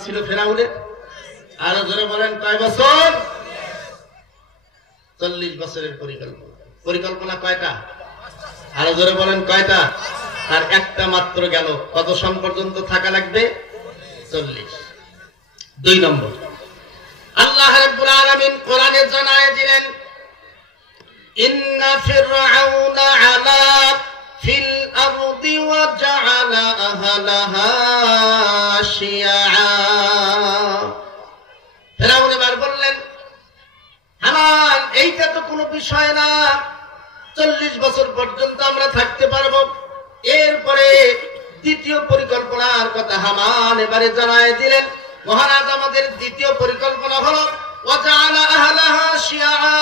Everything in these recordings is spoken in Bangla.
ছিল ফেরাউনের। আরো জোরে বলেন কয় বছর? 40 বছরের পরিকল্পনা। পরিকল্পনা কয়টা? আরো জোরে বলেন কয়টা? আর একটা মাত্র গেল। কত সন পর্যন্ত থাকা লাগবে? 40। 2 নম্বর, আল্লাহ রাব্বুল আলামিন কোরআনে জানায় দিলেন, ইন্না ফিরআউনা আলা ফিল আরদি ওয়া জাআলা আহলাহা শিয়াআ। ফেরাউন এবার বললেন, হামান এইটা তো কোনো বিষয় না, 40 বছর পর্যন্ত আমরা থাকতে পারবো। এরপরে দ্বিতীয় পরিকল্পনার কথা হামান এবারে জানায় দিলেন। মহারাজ, আমাদের দ্বিতীয় পরিকল্পনা হলো ওয়াজাআলা আহলাহা শিয়াআ।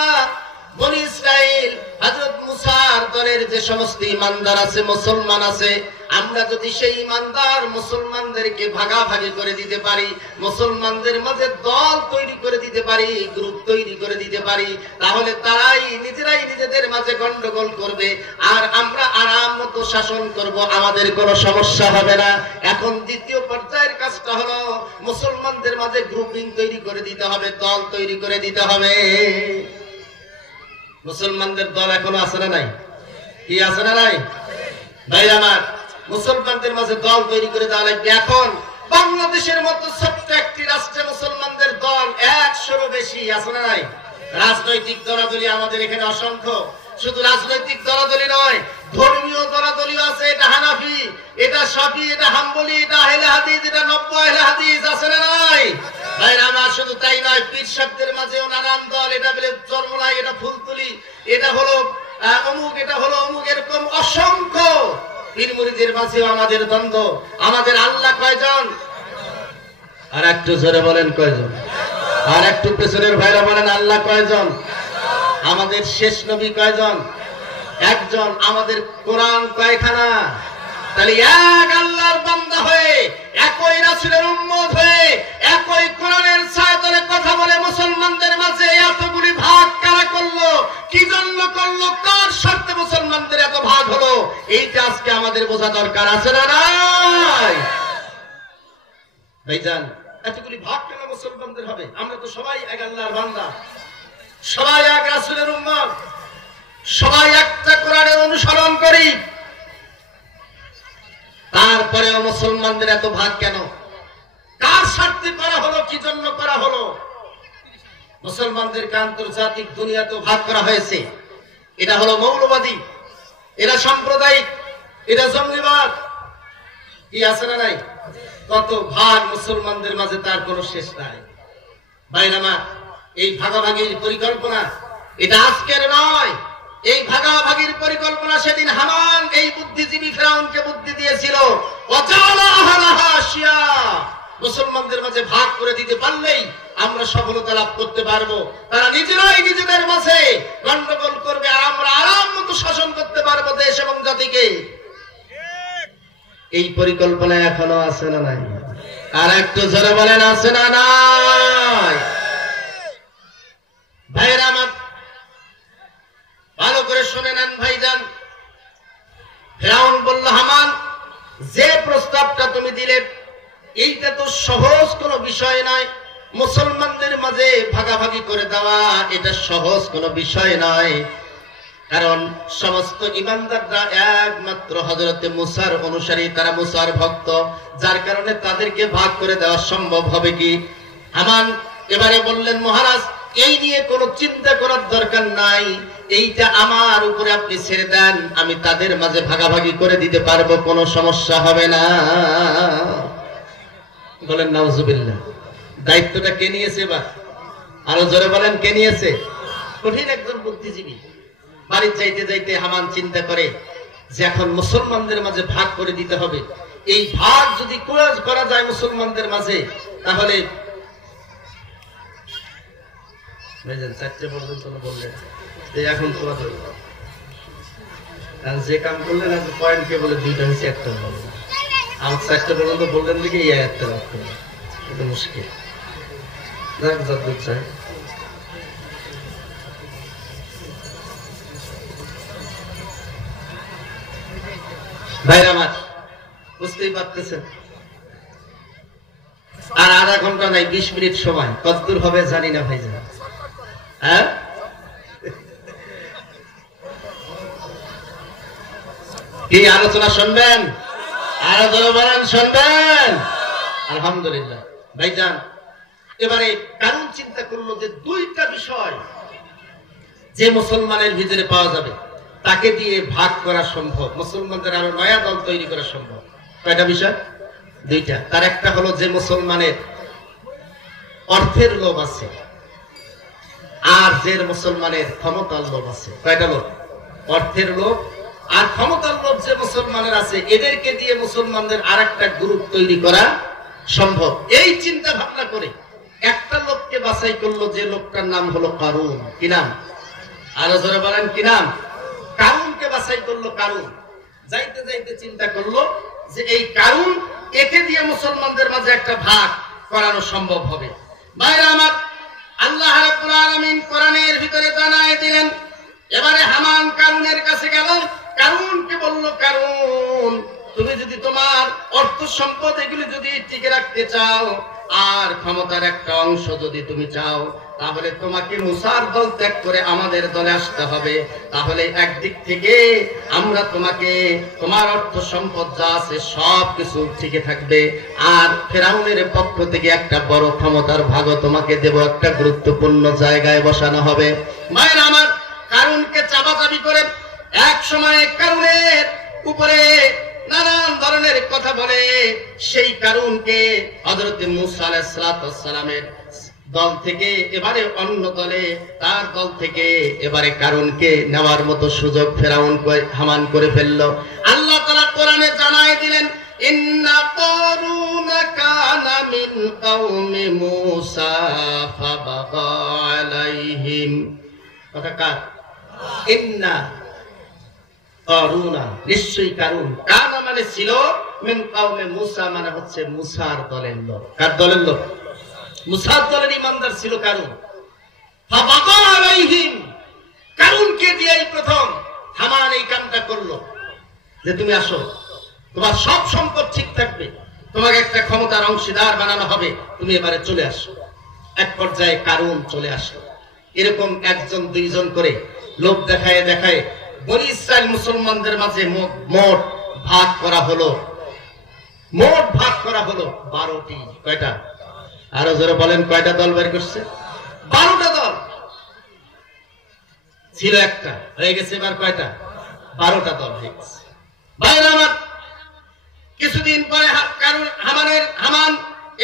বনি ইসরাইল হযরত মুসার দলের যে সমস্ত ঈমানদার আছে, মুসলমান আছে, আমরা যদি সেই ঈমানদার মুসলমানদেরকে ভাগাভাগি করে দিতে পারি, মুসলমানদের মাঝে দল তৈরি করে দিতে পারি, গ্রুপ তৈরি করে দিতে পারি, তাহলে তারাই নিজেরাই নিজেদের মাঝে গন্ডগোল করবে আর আমরা আরাম মতো শাসন করব, আমাদের কোনো সমস্যা হবে না। এখন দ্বিতীয় পর্যায়ের কাজটা হলো মুসলমানদের মাঝে গ্রুপিং তৈরি করে দিতে হবে, দল তৈরি করে দিতে হবে। মুসলমানদের দল এখনো আছে না নাই? কি আছে না নাই? ভাই আমার, মুসলমানদের মাঝে দল তৈরি করে দেওয়া লাগবে। এখন বাংলাদেশের মতো ছোট্ট একটি রাষ্ট্রে মুসলমানদের দল 100-এরও বেশি আছে না নাই? রাজনৈতিক দলাদলি আমাদের এখানে অসংখ্য। শুধু রাজনৈতিক দলাদলি নয়, ধর্মীয় দলাদলিও আছে। এটা হানাফি, এটা শাফি, এটা হাম্বলি, এটা আহলে হাদিস, এটা নব্য আহলে হাদিস, আছে না নাই? ভাইরা আমার, শুধু তাই নয়, পীর সাহেবদের মাঝেও নানান দল। এটা বলে চরমলাই, এটা ফুলতুলি, এটা হলো অমুক, এটা হলো অমুক, এরকম অসংখ্য পীর মুরিদের মাঝেও আমাদের দ্বন্দ্ব। আমাদের আল্লাহ কয়জন? আর একটু জোরে বলেন কয়জন? আর একটু পেছনের ভাইরা বলেন আল্লাহ কয়জন? আমাদের শেষ নবী কয়জন? একজন। আমাদের কোরআন কয়খানা? তাহলে এক আল্লাহর বান্দা হয়ে, একই রাসূলের উম্মত হয়ে, একই কোরআনের ছায়াতলে কথা বলে মুসলমানদের মাঝে এতগুলি ভাগ কারা করলো? কি জন্য করলো? কার স্বার্থে মুসলমানদের এত ভাগ হলো? এইটা আজকে আমাদের বোঝা দরকার, আছে না নাই? ভাইজান, এতগুলি ভাগ কেন মুসলমানদের হবে? আমরা তো সবাই এক আল্লাহর বান্দা, সবাই এক রাসূলের উম্মত, সবাই একটা কোরআনের অনুসরণ করি। তারপরেও মুসলমানদের এত ভাগ কেন? কার স্বার্থে করা হলো? কি জন্য করা হলো? মুসলমানদেরকে আন্তর্জাতিক দুনিয়াতেও ভাগ করা হয়েছে। এটা হলো মৌলবাদী, এটা সাম্প্রদায়িক, এটা জঙ্গিবাদ। কি আছে না নাই? কত ভাগ মুসলমানদের মাঝে, তার কোনো শেষ নাই। ভাইরা আমার, এই ভাগাভাগির পরিকল্পনা এটা আজকের নয়। এই ভাগাভাগির পরিকল্পনা সেদিন হামান এই বুদ্ধিজীবী ফেরাউনকে বুদ্ধি দিয়েছিল। মুসলমানদের মাঝে ভাগ করে দিতে পারলেই আমরা সফলতা লাভ করতে পারবো। তারা নিজেরাই নিজেদের মাঝে গন্ডগোল করবে আর আমরা আরাম মতো শাসন করতে পারবো দেশ এবং জাতিকে। এই পরিকল্পনা এখনো আছে না নাই? আর একটু জোরে বলেন, আছে না নাই? ভাইরা আমার, ভালো করে শুনে নেন ভাইজান। ফেরাউন বলল, হামান, যে প্রস্তাবটা তুমি দিলে এইটা তো সহজ কোনো বিষয় নয়। মুসলমানদের মাঝে ভাগাভাগি করে দেওয়া এটা সহজ কোনো বিষয় নয়। কারণ সমস্ত ঈমানদাররা একমাত্র হযরতে মুসার অনুসারী, তারা মুসার ভক্ত, যার কারণে তাদেরকে ভাগ করে দেওয়া সম্ভব হবে কি? হামান এবারে বললেন, মহারাজ, এই নিয়ে কোনো চিন্তা করার দরকার নাই, এইটা আমার উপরে আপনি ছেড়ে দেন, আমি তাদের মাঝে ভাগাভাগি করে দিতে পারবো, কোনো সমস্যা হবে না। বলেন নাউজুবিল্লাহ। দায়িত্বটা কে নিয়েছে? এবার আরো জোরে বলেন, কে নিয়েছে? কঠিন একজন বুদ্ধিজীবী। বাড়ি যাইতে যাইতে হামান চিন্তা করে যে এখন মুসলমানদের মাঝে ভাগ করে দিতে হবে। এই ভাগ যদি করা যায় মুসলমানদের মাঝে, তাহলে 4টে পর্যন্ত বললেন এখন যে কাম করলেন পয়েন্ট কে বলে 2টা হয়েছে, 1টা হবে। আমার 4টে পর্যন্ত বললেন দিকে এই আয়াতটা রাখতে হবে, এটা মুশকিল। যাক যতদূর চাই। ভাইরা আমার, বুঝতেই পারতেছেন। আর আধা ঘন্টা নাই, 20 মিনিট সময়, কতদূর হবে জানি না ভাইজান। হ্যাঁ, কি আলোচনা শুনবেন? আরো জোরে বলেন, শুনবেন? আলহামদুলিল্লাহ। ভাইজান, এবারে কারণ চিন্তা করলো যে দুইটা বিষয় যে মুসলমানের ভিতরে পাওয়া যাবে তাকে দিয়ে ভাগ করা সম্ভব, মুসলমানদের আরো নয়া দল তৈরি করা সম্ভব। কয়টা বিষয়? দুইটা। তার একটা হলো যে মুসলমানের অর্থের লোভ আছে, আর যে মুসলমানের ক্ষমতার লোভ আছে। কয়টা লোভ? অর্থের লোভ আর ক্ষমতার লোভ যে মুসলমানের আছে, এদেরকে দিয়ে মুসলমানদের আর একটা গ্রুপ তৈরি করা সম্ভব। এই চিন্তা ভাবনা করে একটা লোককে বাছাই করলো, যে লোকটার নাম হলো কারুন। কি নাম? আরো জোরে বলেন, কি নাম? কারুনকে বাছাই করলো। কারুন যাইতে যাইতে চিন্তা করলো যে এই কারুন, একে দিয়ে মুসলমানদের মাঝে একটা ভাগ করানো সম্ভব হবে। ভাইরা আমার, আল্লাহ রাব্বুল আলামিন কোরআনের ভিতরে জানায় দিলেন। এবারে হামান কারুনের কাছে গেল, কারুনকে বলল, কারুন, তুমি যদি তোমার অর্থ সম্পদ এগুলি যদি টিকে রাখতে চাও, আর ক্ষমতার একটা অংশ যদি তুমি চাও, তাহলে তোমাকে মুসার দল ত্যাগ করে আমাদের দলে আসতে হবে। তাহলে একদিক থেকে আমরা তোমাকে, তোমার অর্থ সম্পদ যা আছে সব কিছু ঠিকই থাকবে, আর ফেরাউনের পক্ষ থেকে একটা বড় ক্ষমতার ভাগও তোমাকে দেব, একটা গুরুত্বপূর্ণ জায়গায় বসানো হবে। মায়ের আমার, কারুনকে চাপাচাপি করে এক সময় কারুনের উপরে নানান ধরনের কথা বলে সেই কারুনকে হযরত মুসা আলাইহিস সালামের দল থেকে এবারে অন্য দলে, তার দল থেকে এবারে কারুনকে নেওয়ার মতো সুযোগ ফেরাউন হামান করে ফেলল। আল্লাহ তাআলা কোরআনে জানায় দিলেন, ইন্না কারুনা কানা মিন কওমি মুসা ফাবাগা আলাইহিম। কথা কার? ইন্না কারুনা, নিশ্চয়ই কারুন, কানা মানে ছিল, মিন কওমে মুসা মানে হচ্ছে মুসার দলের লোক। কার দলের লোক? মুসার দলের ইমানদার ছিল কারুন। ফাবাগা আলাইহিম, কারুনকে দিয়েই প্রথম হামান এই কামটা করলো যে তুমি আসো, তোমার সব সম্পদ ঠিক থাকবে, তোমাকে একটা ক্ষমতার অংশীদার বানানো হবে, তুমি এবারে চলে আসো। এক পর্যায়ে কারুন চলে আসলো। এরকম একজন দুইজন করে লোক দেখায় দেখায় বনি ইসরাইল মুসলমানদের মাঝে মোট ভাগ করা হলো, 12টি। কয়টা? আরো জোরে বলেন, কয়টা দল বের করছে? 12টা দল ছিল, একটা হয়ে গেছে, এবার কয়টা? 12টা দল হয়ে গেছে। ভাইরা আমার, কিছুদিন পরে হামান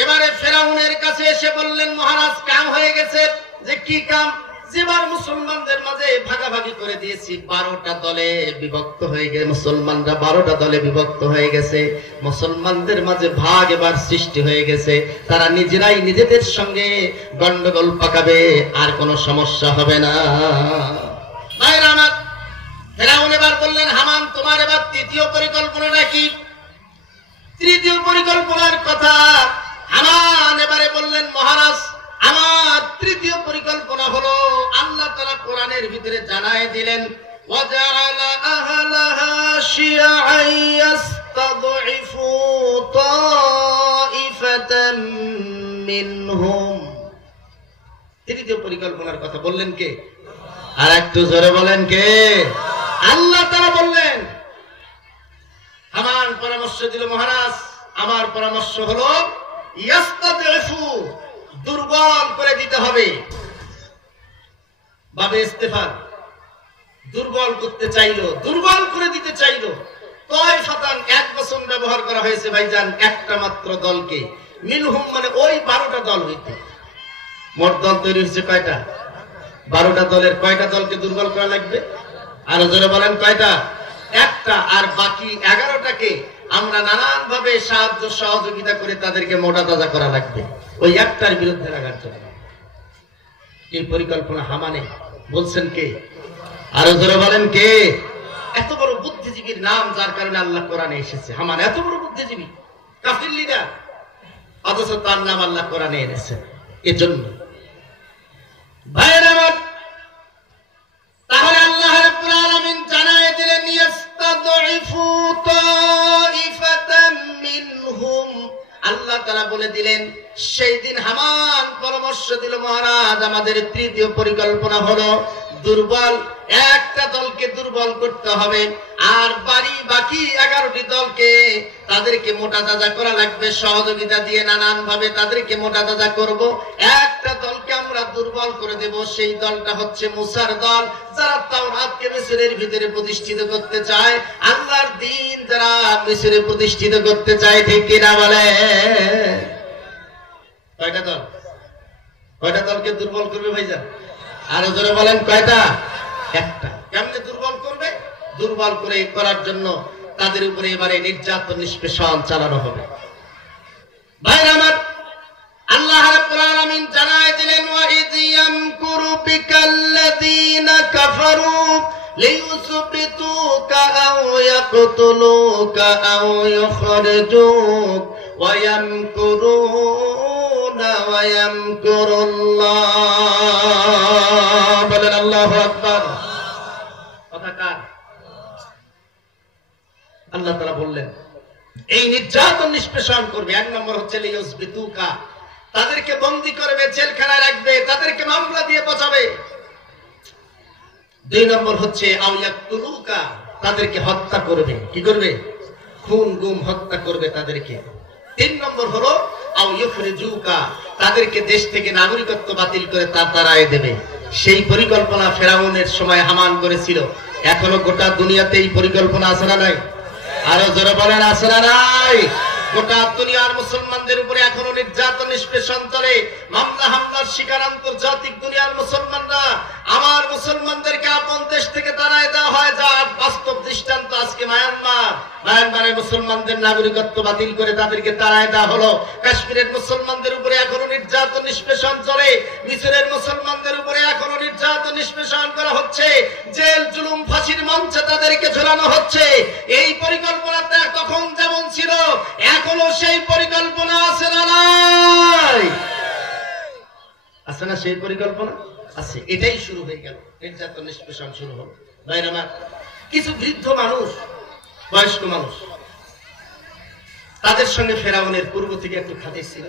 এবারে ফেরাউনের কাছে এসে বললেন, মহারাজ, কাম হয়ে গেছে। যে কি কাম? যেবার মুসলমানদের মাঝে ভাগাভাগি করে দিয়েছি, 12টা দলে বিভক্ত হয়ে গেছে, মুসলমানরা 12টা দলে বিভক্ত হয়ে গেছে, মুসলমানদের মাঝে ভাগ এবার সৃষ্টি হয়ে গেছে, তারা নিজেরাই নিজেদের সঙ্গে গন্ডগোল পাকাবে, আর কোনো সমস্যা হবে না। ভাইরা আমার, ফেরাউন এবার বললেন, হামান, তোমার এবার তৃতীয় পরিকল্পনাটা কি? তৃতীয় পরিকল্পনার কথা হামান এবারে বললেন, মহারাজ, আমার তৃতীয় পরিকল্পনা হলো, আল্লাহ তাআলা কোরআনের ভিতরে জানায় দিলেন, ওয়াজআলা আহলাহা শিয়াআন ইস্তাদঈফু তাইফাতাম মিনহুম। তৃতীয় পরিকল্পনার কথা বললেন কে? আর একটু জোরে বলেন, কে? আল্লাহ তাআলা বললেন। হামান পরামর্শ দিল, মহারাজ, আমার পরামর্শ হলো ইস্তাদঈফু, দুর্বল করে দিতে হবে। বাবে ইস্তেফান, দুর্বল করতে চাইলো, দুর্বল করে দিতে চাইলো। তাইফাতান, এক বচন ব্যবহার করা হয়েছে ভাইজান, একটা মাত্র দলকে। মিনহুম মানে ওই 12টা দল হইতে। মোট দল তৈরি হয়েছে কয়টা? 12টা দলের কয়টা দলকে দুর্বল করা লাগবে? আরো জোরে বলেন, কয়টা? একটা। আর বাকি 11টাকে আমরা নানান ভাবে সাহায্য সহযোগিতা করে তাদেরকে মোটা তাজা করা লাগবে, ওই একটার বিরুদ্ধে লাগার জন্য। এই পরিকল্পনা হামানে বলছেন কে? আরো জোরে বলেন, কে? এত বড় বুদ্ধিজীবীর নাম যার কারণে আল্লাহ কোরআনে এসেছে। হামান এত বড় বুদ্ধিজীবী, কাফির লিডার, অথচ তার নাম আল্লাহ কোরআনে এনেছেন। এজন্য ভাইয়ের আমার, তাহলে আল্লাহ রাব্বুল আলামিন জানায় দিলেন, ইস্তাদঈফু তাইফাতাম মিনহুম, আল্লাহ তাআলা বলে দিলেন সেই দিন হামান পরামর্শ দিল, মহারাজ আমাদের তৃতীয় পরিকল্পনা হলো দুর্বল একটা দলকে দুর্বল করতে হবে, আর বাকি 11টি দলকে তাদেরকে মোটা তাজা করা লাগবে, সহযোগিতা দিয়ে নানান ভাবে তাদেরকে মোটা তাজা করব। একটা দলকে আমরা দুর্বল করে দেব, সেই দলটা হচ্ছে মুসার দল, যারা তাওরাতকে মিসরের ভিতরে প্রতিষ্ঠিত করতে চায়, আল্লাহর দ্বীন যারা মিসরে প্রতিষ্ঠিত করতে চায়। ঠিক কিনা বলে? কয়টা দলকে দুর্বল করবে ভাইজান? আরো জোরে বলেন, কয়টা? একটা। কেমনে দুর্বল করবে? দুর্বল করে করার জন্য তাদের উপরে এবারে নির্যাতন নিষ্পেষণ চালানো হবে। ভাইরা আমার, আল্লাহ রাব্বুল আলামিন জানায় দিলেন, ওয়া ইয ইয়ামকুরু বিকাল্লাযীনা কাফারু লিইউসবিতুকা আও ইয়াকতুলুকা আও ইখরিজুক ওয়া ইয়ামকুরুনা ওয়া ইয়ামকুরুল্লাহ। বলেন আল্লাহু আকবার। কথা কার? আল্লাহ তাআলা বললেন এই নির্যাতন নিষ্পেষণ করবে। এক নম্বর হচ্ছে লিইউসবিতুকা, তাদেরকে বন্দী করবে, জেলখানায় রাখবে, তাদেরকে মামলা দিয়ে বাঁচাবে। 2 নম্বর হচ্ছে আও ইয়াকতুলুকা, তাদেরকে হত্যা করবে। কি করবে? খুন গুম হত্যা করবে তাদেরকে। 3 নম্বর হলো আও ইখরিজুকা, তাদেরকে দেশ থেকে নাগরিকত্ব বাতিল করে তাড়ায় দেবে। সেই পরিকল্পনা ফেরাউনের সময় হামান করেছিল। এখনো গোটা দুনিয়াতে এই পরিকল্পনা আছে না নাই? আরো জোরে বলেন, আছে না নাই? গোটা দুনিয়ার মুসলমানদের উপরে এখনো নির্যাতন নিষ্পেষণ চলে, মামলা হামলার শিকার আন্তর্জাতিক দুনিয়ার মুসলমানরা। আমার মুসলমানদেরকে আপন দেশ থেকে তাড়ায় দেওয়া হয়, যার বাস্তব দৃষ্টান্ত আজকে মায়ানমারে মুসলমানদের নাগরিকত্ব বাতিল করে তাদেরকে তাড়ায় দেওয়া হলো। কাশ্মীরের মুসলমানদের উপরে এখনো নির্যাতন নিষ্পেষণ চলে, মিসরের মুসলমানদের উপরে এখনো নির্যাতন নিষ্পেষণ করা হচ্ছে, জেল জুলুম ফাঁসির মঞ্চে তাদেরকে ঝোলানো হচ্ছে। এই পরিকল্পনাটা তখন যেমন ছিল, এখনো সেই পরিকল্পনা আছে না নাই? আছে না সেই পরিকল্পনা? আছে। এটাই শুরু হয়ে গেল, নির্যাতন নিষ্পেষণ শুরু হলো। ভাইরা আমার, কিছু বৃদ্ধ মানুষ, বয়স্ক মানুষ, তাদের সঙ্গে ফেরাউনের পূর্ব থেকে একটু খাতির ছিল।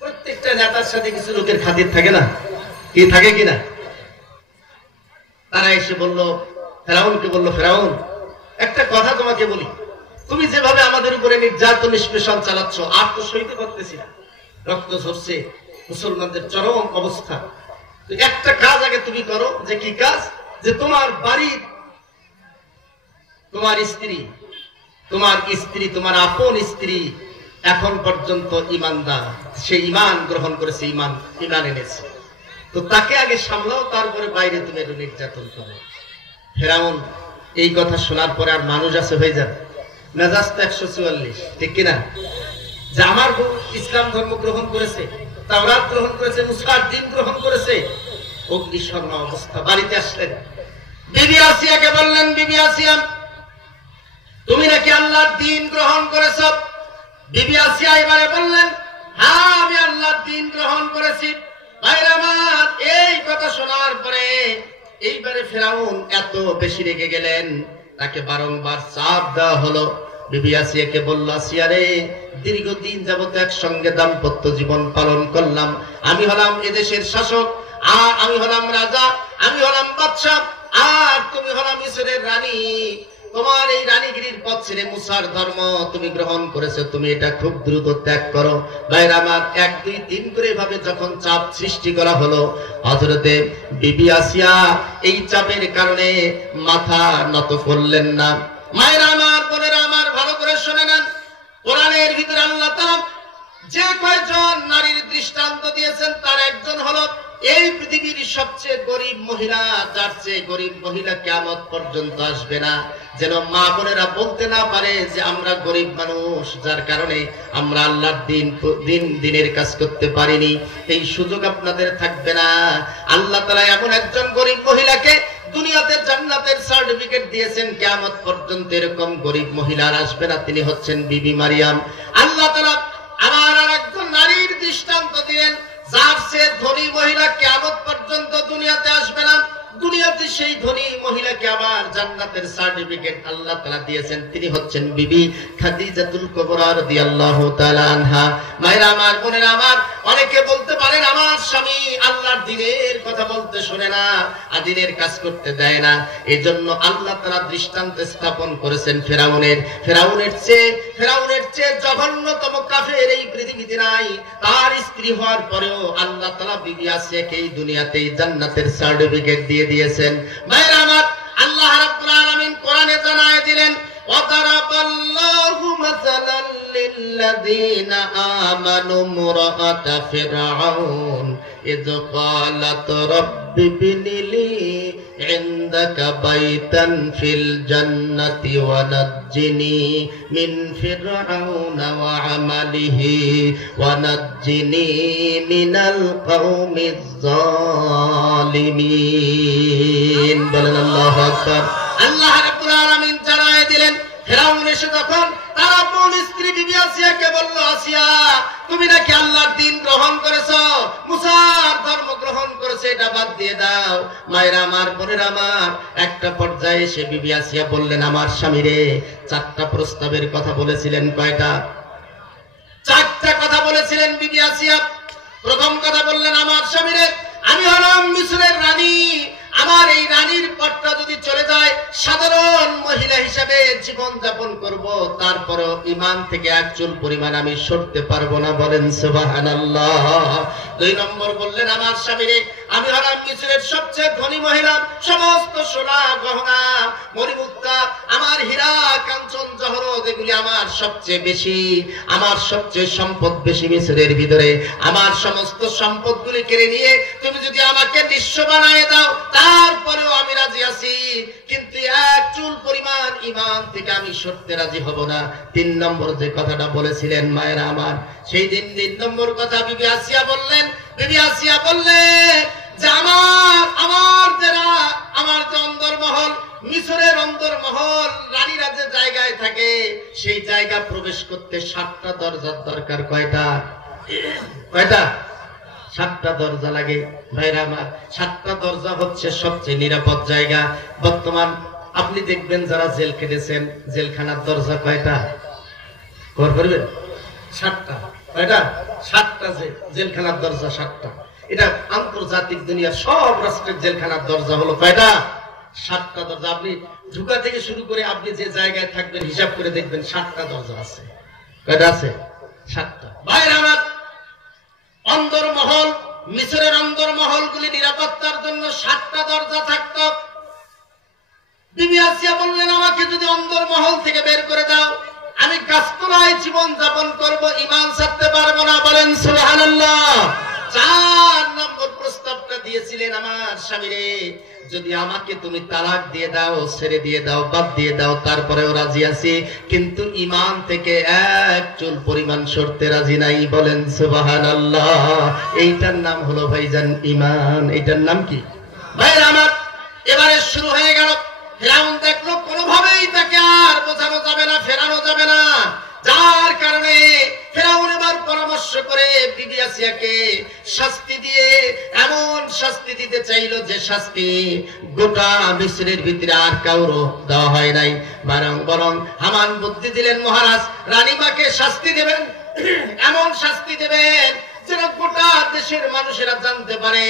প্রত্যেকটা নেতার সাথে কিছু লোকের খাতির থাকে না? কি থাকে কিনা? তারা এসে বলল, ফেরাউনকে বলল, ফেরাউন একটা কথা তোমাকে বলি, তুমি যেভাবে আমাদের উপরে নির্যাতন নিষ্পেষণ চালাচ্ছ, আর তো সইতে পারতেছি না, রক্ত ঝরছে, মুসলমানদের চরম অবস্থা। তো একটা কাজ আগে তুমি করো। যে কি কাজ? যে তোমার বাড়ির তোমার স্ত্রী, তোমার আপন স্ত্রী এখন পর্যন্ত ঈমানদার, সে ঈমান গ্রহণ করেছে, ঈমান এনেছে, তো তাকে আগে সামলাও, তারপরে বাইরে তুমি একটু নির্যাতন করো। ফেরাউন এই কথা শোনার পরে আর মানুষ আছে হয়ে যাবে, মেজাজ তো 144, ঠিক কিনা? যে আমার বউ ইসলাম ধর্ম গ্রহণ করেছে, তাওরাত গ্রহণ করেছে, মুসার দ্বীন গ্রহণ করেছে, অগ্নিশর্মা অবস্থা। বাড়িতে আসলেন, বিবি আসিয়াকে বললেন, বিবি আসিয়া তুমি নাকি আল্লাহর দ্বীন গ্রহণ করেছ? বিবি আসিয়া এবারে বললেন, হ্যাঁ আমি আল্লাহর দ্বীন গ্রহণ করেছি। ভাইরা আমার, এই কথা শোনার পরে এইবারে ফেরাউন এত বেশি রেগে গেলেন, তাকে বারংবার চাপ দেওয়া হলো। বিবি আসিয়াকে বলল, আসিয়া রে, দীর্ঘদিন যাবত একসঙ্গে দাম্পত্য জীবন পালন করলাম, আমি হলাম এদেশের শাসক, আর আমি হলাম রাজা, আমি হলাম বাদশা, আর তুমি হলাম মিসরের রানী। তোমার এই রানীগিরির পথ ছেড়ে মুসার ধর্ম তুমি গ্রহণ করেছো, তুমি এটা খুব দ্রুত ত্যাগ করো। ভাইরা আমার, 1, 2, 3 করে ভাবে যখন চাপ সৃষ্টি করা হলো, হযরতে বিবি আসিয়া এই চাপের কারণে মাথা নত করলেন না। মায়েরা আমার, বোনেরা আমার, ভালো করে শুনে নেন, কোরআনের ভিতরে আল্লাহ তাআলা যে কয়জন নারীর দৃষ্টান্ত দিয়েছেন, তার একজন হলো এই পৃথিবীর সবচেয়ে গরিব মহিলা, যার চেয়ে গরিব মহিলা কিয়ামত পর্যন্ত আসবে না, যেন মা বোনেরা বলতে না পারে যে আমরা গরিব মানুষ, যার কারণে আমরা আল্লাহর দিনের কাজ করতে পারিনি। এই সুযোগ আপনাদের থাকবে না। আল্লাহ তাআলা এমন একজন গরিব মহিলাকে দুনিয়াতে জান্নাতের সার্টিফিকেট দিয়েছেন, কিয়ামত পর্যন্ত এরকম গরিব মহিলা আর আসবে না, তিনি হচ্ছেন বিবি মারিয়াম। আল্লাহ তাআলা আমার আরেকজন নারীর দৃষ্টান্ত দিলেন, যার চেয়ে ধনী মহিলা কিয়ামত পর্যন্ত দুনিয়াতে আসবে না। দুনিয়াতে যদি সেই ধনী মহিলাকে আবার জান্নাতের সার্টিফিকেট আল্লাহ তাআলা দিয়েছেন, তিনি হচ্ছেন বিবি খাদিজাতুল কুবরা রাদিয়াল্লাহু তাআলা আনহা। মায়েরা আমার, বোনেরা আমার, অনেকে বলতে পারেন আমার স্বামী আল্লাহর দ্বীনের কথা বলতে শুনে না, দ্বীনের কাজ করতে দেয় না। এজন্য আল্লাহ তাআলা দৃষ্টান্ত স্থাপন করেছেন ফেরাউনের চেয়ে জঘন্যতম কাফের এই পৃথিবীতে নাই। তার স্ত্রী হওয়ার পরেও আল্লাহ তাআলা বিবি আসিয়াকে এই দুনিয়াতেই জান্নাতের সার্টিফিকেট দিয়ে দিয়েছেন। মায়েরা আমার, আল্লাহ রাব্বুল আলামিন কোরআনে জানায় দিলেন, ওয়াদারাবাল্লাহু মাসালাল লিল্লাযীনা আমানু মুরাআতা ফিরআউন ইয ক্বালাত রাব্বি বিনিলি ইনদাকা বাইতান ফিল জান্নাতি ওয়া নাজ্জিনি মিন ফিরআউনা ওয়া আমালিহি ওয়া নাজ্জিনি মিনাল কওমিজ জালিমিন। বলেন আল্লাহু আকবার। আল্লাহ রাব্বুল আলামিন জানায় দিলেন, ফিরআউন এসে তখন তার আপন স্ত্রী বিবি আসিয়াকে বলল, আসিয়া তুমি নাকি আল্লাহর দ্বীন গ্রহণ করেছো, মুসার ধর্ম গ্রহণ করেছে, এটা বাদ দিয়ে দাও। মায়েরা আমার, বোনেরা আমার, একটা পর্যায়ে এসে বিবি আসিয়া বললেন, আমার স্বামীরে 4টা প্রস্তাবের কথা বলেছিলেন। কয়টা? 4টা কথা বলেছিলেন বিবি আসিয়া। প্রথম কথা বললেন, আমার স্বামীরে আমি হলাম মিসরের রানী, আমার এই রানীর পদটা যদি চলে যায়, সাধারণ মহিলা হিসাবে জীবন যাপন করব, তারপরেও ঈমান থেকে এক চুল পরিমাণ আমি সরতে পারবো না। বলেন সুবহানাল্লাহ। 2 নম্বর বললেন, আমার স্বামীরে আমি হলাম মিসরের সবচেয়ে ধনী মহিলা, সমস্ত সোনা গহনা মণিমুক্তা, আমার হীরা কাঞ্চন জহরত এগুলি আমার সবচেয়ে বেশি, আমার সবচেয়ে সম্পদ বেশি মিসরের ভিতরে। আমার সমস্ত সম্পদগুলি কেড়ে নিয়ে তুমি যদি আমাকে নিঃস্ব বানায় দাও, তারপরেও আমি রাজি আছি, কিন্তু এক চুল পরিমাণ ঈমান থেকে আমি সরতে রাজি হব না। 3 নম্বর যে কথাটা বলেছিলেন মায়েরা আমার, সেই দিন 3 নম্বর কথা বিবি আসিয়া বললেন যে আমার যে অন্দরমহল, মিসরের অন্দরমহল, রানীরা যে জায়গায় থাকে সেই জায়গা প্রবেশ করতে 7টা দরজার দরকার। কয়টা? 7টা দরজা লাগে। ভাইরা আমার, 7টা দরজা হচ্ছে সবচেয়ে নিরাপদ জায়গা। বর্তমান আপনি দেখবেন যারা জেল কেটেছেন, জেলখানার দরজা কয়টা? খবর করবেন? 7টা। কয়টা? 7টা জেলখানার দরজা 7টা। এটা আন্তর্জাতিক দুনিয়ার সব রাষ্ট্রের জেলখানার দরজা হলো কয়টা? 7টা দরজা। আপনি ঢুকা থেকে শুরু করে আপনি যে জায়গায় থাকবেন হিসাব করে দেখবেন 7টা দরজা আছে। কয়টা আছে? 7টা। ভাইরা আমার, অন্দরমহল, মিসরের অন্দরমহলগুলি নিরাপত্তার জন্য 7টা দরজা থাকত। বিবি আসিয়া বললেন, আমাকে যদি অন্দরমহল থেকে বের করে দাও, আমি গাছতলায় জীবন যাপন করব, ঈমান ছাড়তে পারবো না। বলেন সুবহানাল্লাহ। 4 নম্বর প্রস্তাবটা দিয়েছিলেন, আমার স্বামীরে যদি আমাকে তুমি তালাক দিয়ে দাও, ছেড়ে দিয়ে দাও, বাদ দিয়ে দাও, তারপরেও রাজি আছি, কিন্তু ঈমান থেকে এক চুল পরিমাণ সরতে রাজি নাই। বলেন সুবহানাল্লাহ। এইটার নাম হলো ভাইজান ঈমান। এইটার নাম কি? ভাইরা আমার, এবারে শুরু হয়ে গেল। ফিরআউন দেখলো কোনোভাবেই তাকে আর বোঝানো যাবে না, ফেরানো যাবে না, যার কারণে ফিরআউন এবার পরামর্শ করে বিবি আসিয়াকে শাস্তি দিয়ে এমন শাস্তি দিতে চাইলো যে শাস্তি গোটা মিসরের ভিতরে আর কাউরও দেওয়া হয় নাই। বরং হামান বুদ্ধি দিলেন, মহারাজ রানীমাকে শাস্তি দেবেন, এমন শাস্তি দেবেন যেন গোটা দেশের মানুষেরা জানতে পারে,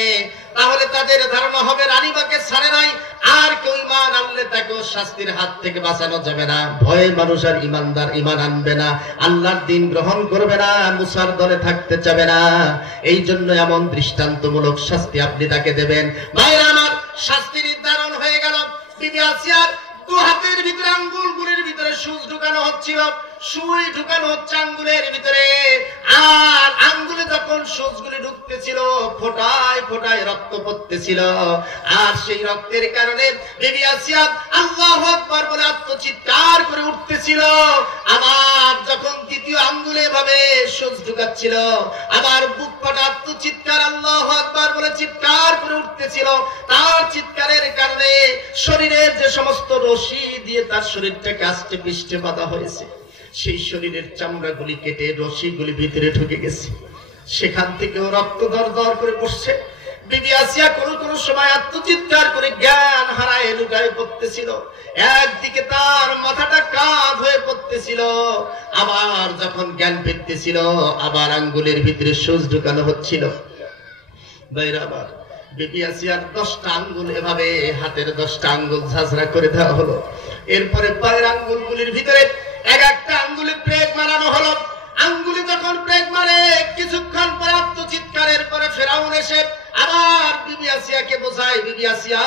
তাহলে তাদের ধারণা হবে রানীমাকে ছাড়ে নাই, আর কেউ ঈমান আনলে তাকেও শাস্তির হাত থেকে বাঁচানো যাবে না। ভয়ে মানুষ আর ঈমানদার ঈমান আনবে না, আল্লাহর দ্বীন গ্রহণ করবে না, মুসার দলে থাকতে চাবে না। এই জন্য এমন দৃষ্টান্তমূলক শাস্তি আপনি তাকে দেবেন। ভাইরা আমার, শাস্তি নির্ধারণ হয়ে গেল। বিবি আসিয়ার 2 হাতের ভিতরে, আঙ্গুলগুলির ভিতরে সুচ ঢুকানো হচ্ছিল, সুই ঢুকানো হচ্ছে আঙ্গুলের ভিতরে, আর আঙ্গুলে যখন সুচগুলি ঢুকতেছিল ফোটায় ফোটায় রক্ত পড়তেছিল, আর সেই রক্তের কারণে বিবি আসিয়া আল্লাহু আকবার বলে আত্মচিৎকার করে উঠতেছিল। আমার যখন 2য় আঙ্গুলে ভাবে সুচ ঢুকাচ্ছিল, আমার বুক ফাটা আত্মচিৎকার, আল্লাহু আকবার বলে চিৎকার করে উঠতেছিল। তার চিৎকারের কারণে শরীরের যে সমস্ত রশি দিয়ে তার শরীরটাকে আস্তে পিষ্টে বাঁধা হয়েছে, সেই শরীরের চামড়াগুলি কেটে রশিগুলি ভিতরে ঢুকে গেছে, সেখান থেকেও রক্ত দর দর করে পড়ছে। বিবি আসিয়া কোন সময় আত্মচিৎকার করে জ্ঞান হারায় লুটায় পড়তেছিল। একদিকে তার মাথাটা কাত হয়ে পড়তেছিল, আবার যখন জ্ঞান ফিরতেছিল আবার আঙ্গুলের ভিতরে সুচ ঢুকানো হচ্ছিল। ভাইরা আমার, বিবি আসিয়ার 10টা আঙ্গুল এভাবে হাতের 10টা আঙ্গুল ঝাঁঝরা করে দেওয়া হলো। এরপরে পায়ের আঙ্গুলগুলির ভিতরে এক একটা আঙ্গুলে ব্রেক মারানো হলো। আঙ্গুলি যখন ব্রেক মারে কিছুক্ষণ পরে আত্মচিৎকারের পরে ফেরাউন এসে আবার বিবি আসিয়াকে বোঝায়, বিবি আসিয়া,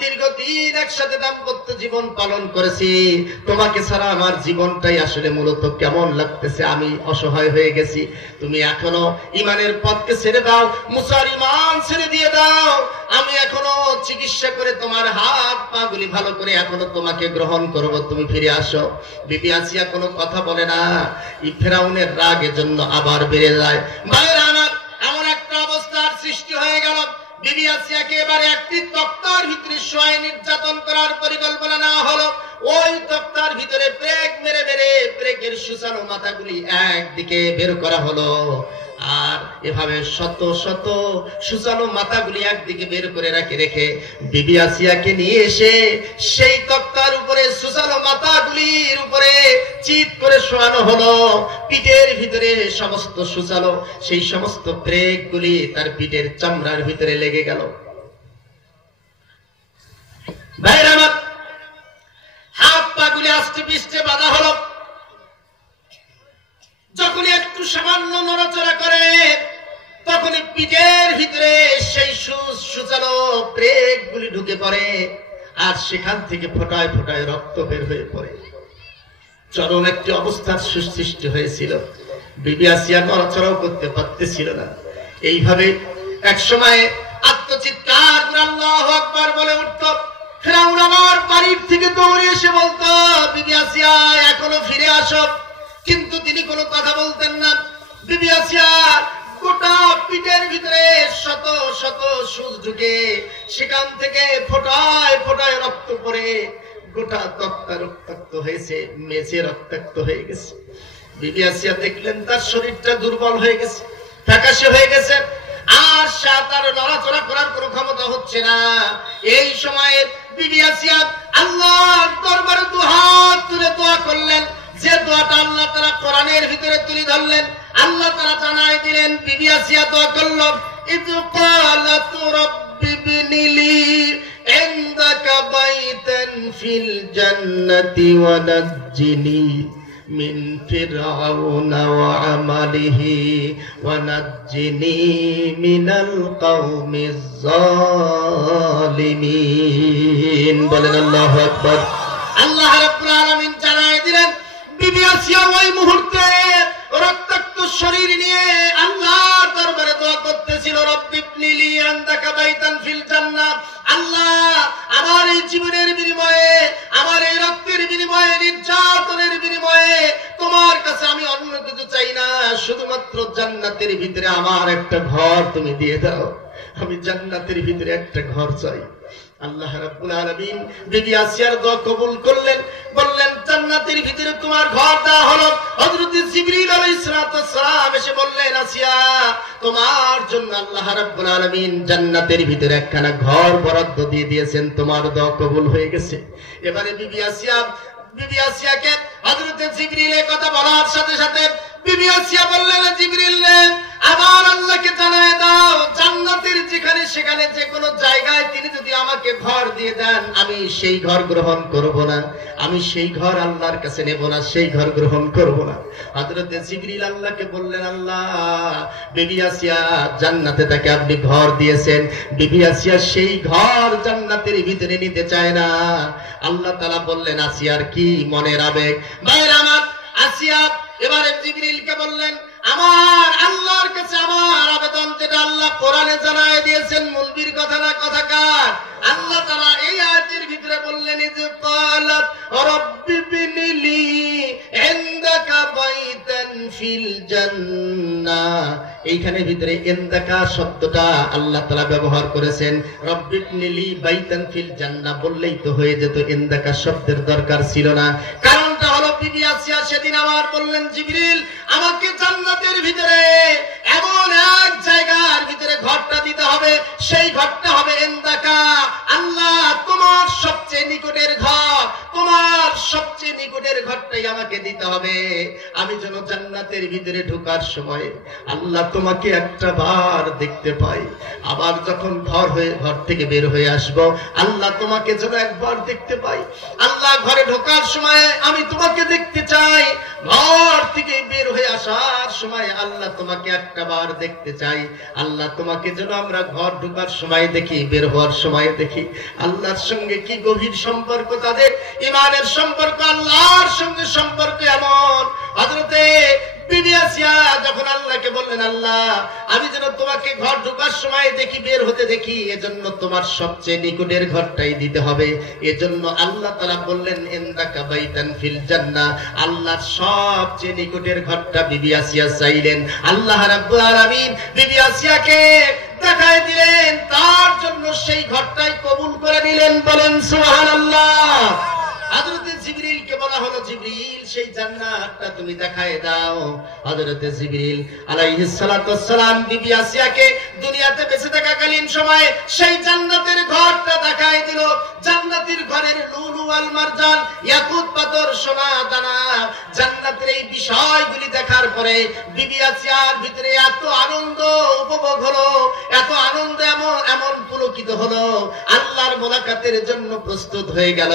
দীর্ঘদিন একসাথে দাম্পত্য জীবন পালন করেছি, তোমাকে ছাড়া আমার জীবনটাই আসলে মূলত কেমন লাগতেছে, আমি অসহায় হয়ে গেছি। তুমি এখনো ইমানের পথকে ছেড়ে দাও, মুসার ইমান ছেড়ে দিয়ে দাও। আমি এখনো চিকিৎসা করে তোমার হাত পা গুলি ভালো করে এখনো তোমাকে গ্রহণ করব, তুমি ফিরে আসো। বিবি আসিয়া কোনো কথা বলে না। ফেরাউনের রাগের জন্য আবার বেড়ে যায়। ভাইরা আমার, এমন একটা অবস্থার সৃষ্টি হয়ে গেল, বিবি আসিয়াকে এবারে একটি তক্তার ভিতরে শোয়ায় নির্যাতন করার পরিকল্পনা নেওয়া হলো। ওই তক্তার ভিতরে ব্রেক মেরে মেরে ব্রেকের সুচালো মাথাগুলি একদিকে বের করা হলো, আর এভাবে শত শত সুচালো মাথাগুলি একদিকে বের করে রেখে বিবি আসিয়াকে নিয়ে এসে সেই তক্তার উপরে সুচালো মাথাগুলির উপরে চিৎ করে শোয়ানো হলো। পিঠের ভিতরে সমস্ত সুচালো সেই সমস্ত ব্রেকগুলি তার পিঠের চামড়ার ভিতরে লেগে গেল। ভাইরা আমার, হাত পা গুলি আস্তে পিষ্টে বাঁধা হলো। যখন একটু সামান্য নড়াচড়া করে তখনই পিঠের ভিতরে সেই সুচালো ব্রেক গুলি ঢুকে পড়ে, আর সেখান থেকে ফোটায় ফোটায় রক্ত বের হয়ে পড়ে। চরম একটি অবস্থার সৃষ্টি হয়েছিল। বিবি আসিয়া নড়াচড়াও করতে পারতেছিল না। এইভাবে এক সময় আত্মচিৎকার করে আল্লাহু আকবার বলে উঠত। ফেরাউন আমার বাড়ির থেকে দৌড়ে এসে বলতো, বিবি আসিয়া এখনো ফিরে আসো, কিন্তু তিনি কোনো কথা বলতেন না। বিবি আসিয়া গোটা পিঠের ভিতরে শত শত সুচ ঢুকে সেখান থেকে ফোটায় ফোটায় রক্ত পড়ে গোটা তক্তা রক্তাক্ত হয়েছে, মেঝে রক্তাক্ত হয়ে গেছে। বিবি আসিয়া দেখলেন তার শরীরটা দুর্বল হয়ে গেছে, ফ্যাকাশে হয়ে গেছে, আর তার নড়াচড়া করার কোনো ক্ষমতা হচ্ছে না। এই সময়ে বিবি আসিয়া আল্লাহর দরবারে দুহাত তুলে দোয়া করলেন। যে দোয়াটা আল্লাহ তাআলা কোরআনের ভিতরে তুলে ধরলেন, আল্লাহ তাআলা জানাই দিলেন। বিবি আসিয়া দোয়া করল, ইয ক্বালাত রাব্বি বিনিলি ইনদাকা বাইতান ফিল জান্নাতি ওয়া নাজ্জিনি মিন ফিরআউনা ওয়া আমালিহি ওয়া নাজ্জিনি মিনাল কওমিজ জালিমিন। বলেন আল্লাহু আকবার। আল্লাহ রাব্বুল আলামিন জানাই দিলেন, বিবি আসিয়া ওই মুহূর্তে রক্তাক্ত শরীর নিয়ে আল্লাহর দরবারে দোয়া করতেছিল, রব্বি ইবনিলি ইনদাকা বাইতান ফিল জান্নাহ। আল্লাহ, আমার এই জীবনের বিনিময়ে, আমার এই রক্তের বিনিময়ে, নির্যাতনের বিনিময়ে তোমার কাছে আমি অন্য কিছু চাই না, শুধুমাত্র জান্নাতের ভিতরে আমার একটা ঘর তুমি দিয়ে দাও। আমি জান্নাতের ভিতরে একটা ঘর চাই। আল্লাহ রাব্বুল আলামিন বিবি আসিয়ার দোয়া কবুল করলেন, বললেন জান্নাতের ভিতরে তোমার ঘর দেওয়া হলো। হযরত জিবরিল আলাইহিস সালাম এসে বললেন, আসিয়া, তোমার জন্য আল্লাহ রাব্বুল আলামিন জান্নাতের ভিতরে একখানা ঘর বরাদ্দ দিয়ে দিয়েছেন, তোমার দোয়া কবুল হয়ে গেছে। এবারে বিবি আসিয়াকে হযরত জিবরিল এই কথা বলার সাথে সাথে বিবি আসিয়া বললেন, জিবরিল, আবার আল্লাহকে জানায় দাও জান্নাতের যেখানে সেখানে যে কোনো জায়গায় তিনি যদি আমাকে ঘর দিয়ে দেন, আমি সেই ঘর গ্রহণ করব না, আমি সেই ঘর আল্লাহর কাছে নেব না, সেই ঘর গ্রহণ করব না। হযরত জিবরিল আল্লাহকে বললেন, আল্লাহ, বিবি আসিয়া জান্নাতে তাকে আপনি ঘর দিয়েছেন, বিবি আসিয়া সেই ঘর জান্নাতের ভিতরে নিতে চায় না। আল্লাহ তাআলা বললেন, আসিয়ার কি মনের আবেগ। ভাইরা আমার, আসিয়া এবারে জিবরিলকে বললেন, আমার আল্লাহর কাছে আমার আবেদন, যেটা আল্লাহ কোরআনে জানায় দিয়েছেন, মুলবির কথা না, কথা কার? আল্লাহ তাআলা এই আয়াতের ভিতরে বললেন, ইয ক্বালাত রাব্বি বিনিলি ইনদাকা বাইতান ফিল জান্নাহ। এইখানে ভিতরে ইনদাকা শব্দটা আল্লাহ তাআলা ব্যবহার করেছেন। রাব্বি বিনিলি বাইতান ফিল জান্নাহ বললেই তো হয়ে যেত, ইনদাকা শব্দের দরকার ছিল না। কারণটা হলো, বিবি আসিয়া সেদিন আমার বললেন, জিবরিল, আমাকে জান্নাতের ভিতরে এমন এক জায়গার ভিতরে ঘরটা দিতে হবে, জান্নাতের ভিতরে ঢোকার সময় আল্লাহ তোমাকে একটা বার দেখতে পাই, আবার যখন ঘর থেকে বের হয়ে আসব আল্লাহ তোমাকে যেন একবার দেখতে পাই। আল্লাহ ঘরে ঢোকার সময় আমি তোমাকে দেখতে চাই, ঘর থেকে বের হয়ে আসার সময় আল্লাহ তোমাকে একটা বার দেখতে চাই। আল্লাহ তোমাকে যেন আমরা ঘর ঢোকার সময় দেখি, বের হওয়ার সময় দেখি। আল্লাহর সঙ্গে কি গভীর সম্পর্ক তাদের, ইমানের সম্পর্ক, আল্লাহর সঙ্গে সম্পর্ক এমন। হযরতে বিবি আসিয়া যখন আল্লাহকে বললেন, আল্লাহ আমি যেন তোমাকে ঘর ঢোকার সময় দেখি, বের হতে দেখি, এজন্য তোমার সবচেয়ে নিকটের ঘরটাই দিতে হবে। এজন্য আল্লাহ তাআলা বললেন, ইন্দাকা বাইতান ফিল জান্নাহ, আল্লাহর সবচেয়ে নিকটের ঘরটা বিবি আসিয়া চাইলেন। আল্লাহ রাব্বুল আলামিন বিবি আসিয়াকে দেখায় দিলেন, তার জন্য সেই ঘরটাই কবুল করে নিলেন। বলেন সুবহানাল্লাহ। হযরতে জিবরিলকে বলা হলো, জিবরিল সেই জান্নাতটা তুমি দেখায় দাও। হযরতে জিবরিল আলাইহিস সালাতু ওয়াস সালাম বিবি আসিয়াকে দুনিয়াতে বেঁচে থাকাকালীন সময়ে সেই জান্নাতের ঘরটা দেখায় দিল। জান্নাতের ঘরের লুলু আল মারজান, ইয়াকুত পাথর, সোনা দানা, জান্নাতের এই বিষয়গুলি দেখার পরে বিবি আসিয়ার ভিতরে এত আনন্দ উপভোগ হলো, এত আনন্দ এমন পুলকিত হলো, আল্লাহর মোলাকাতের জন্য প্রস্তুত হয়ে গেল।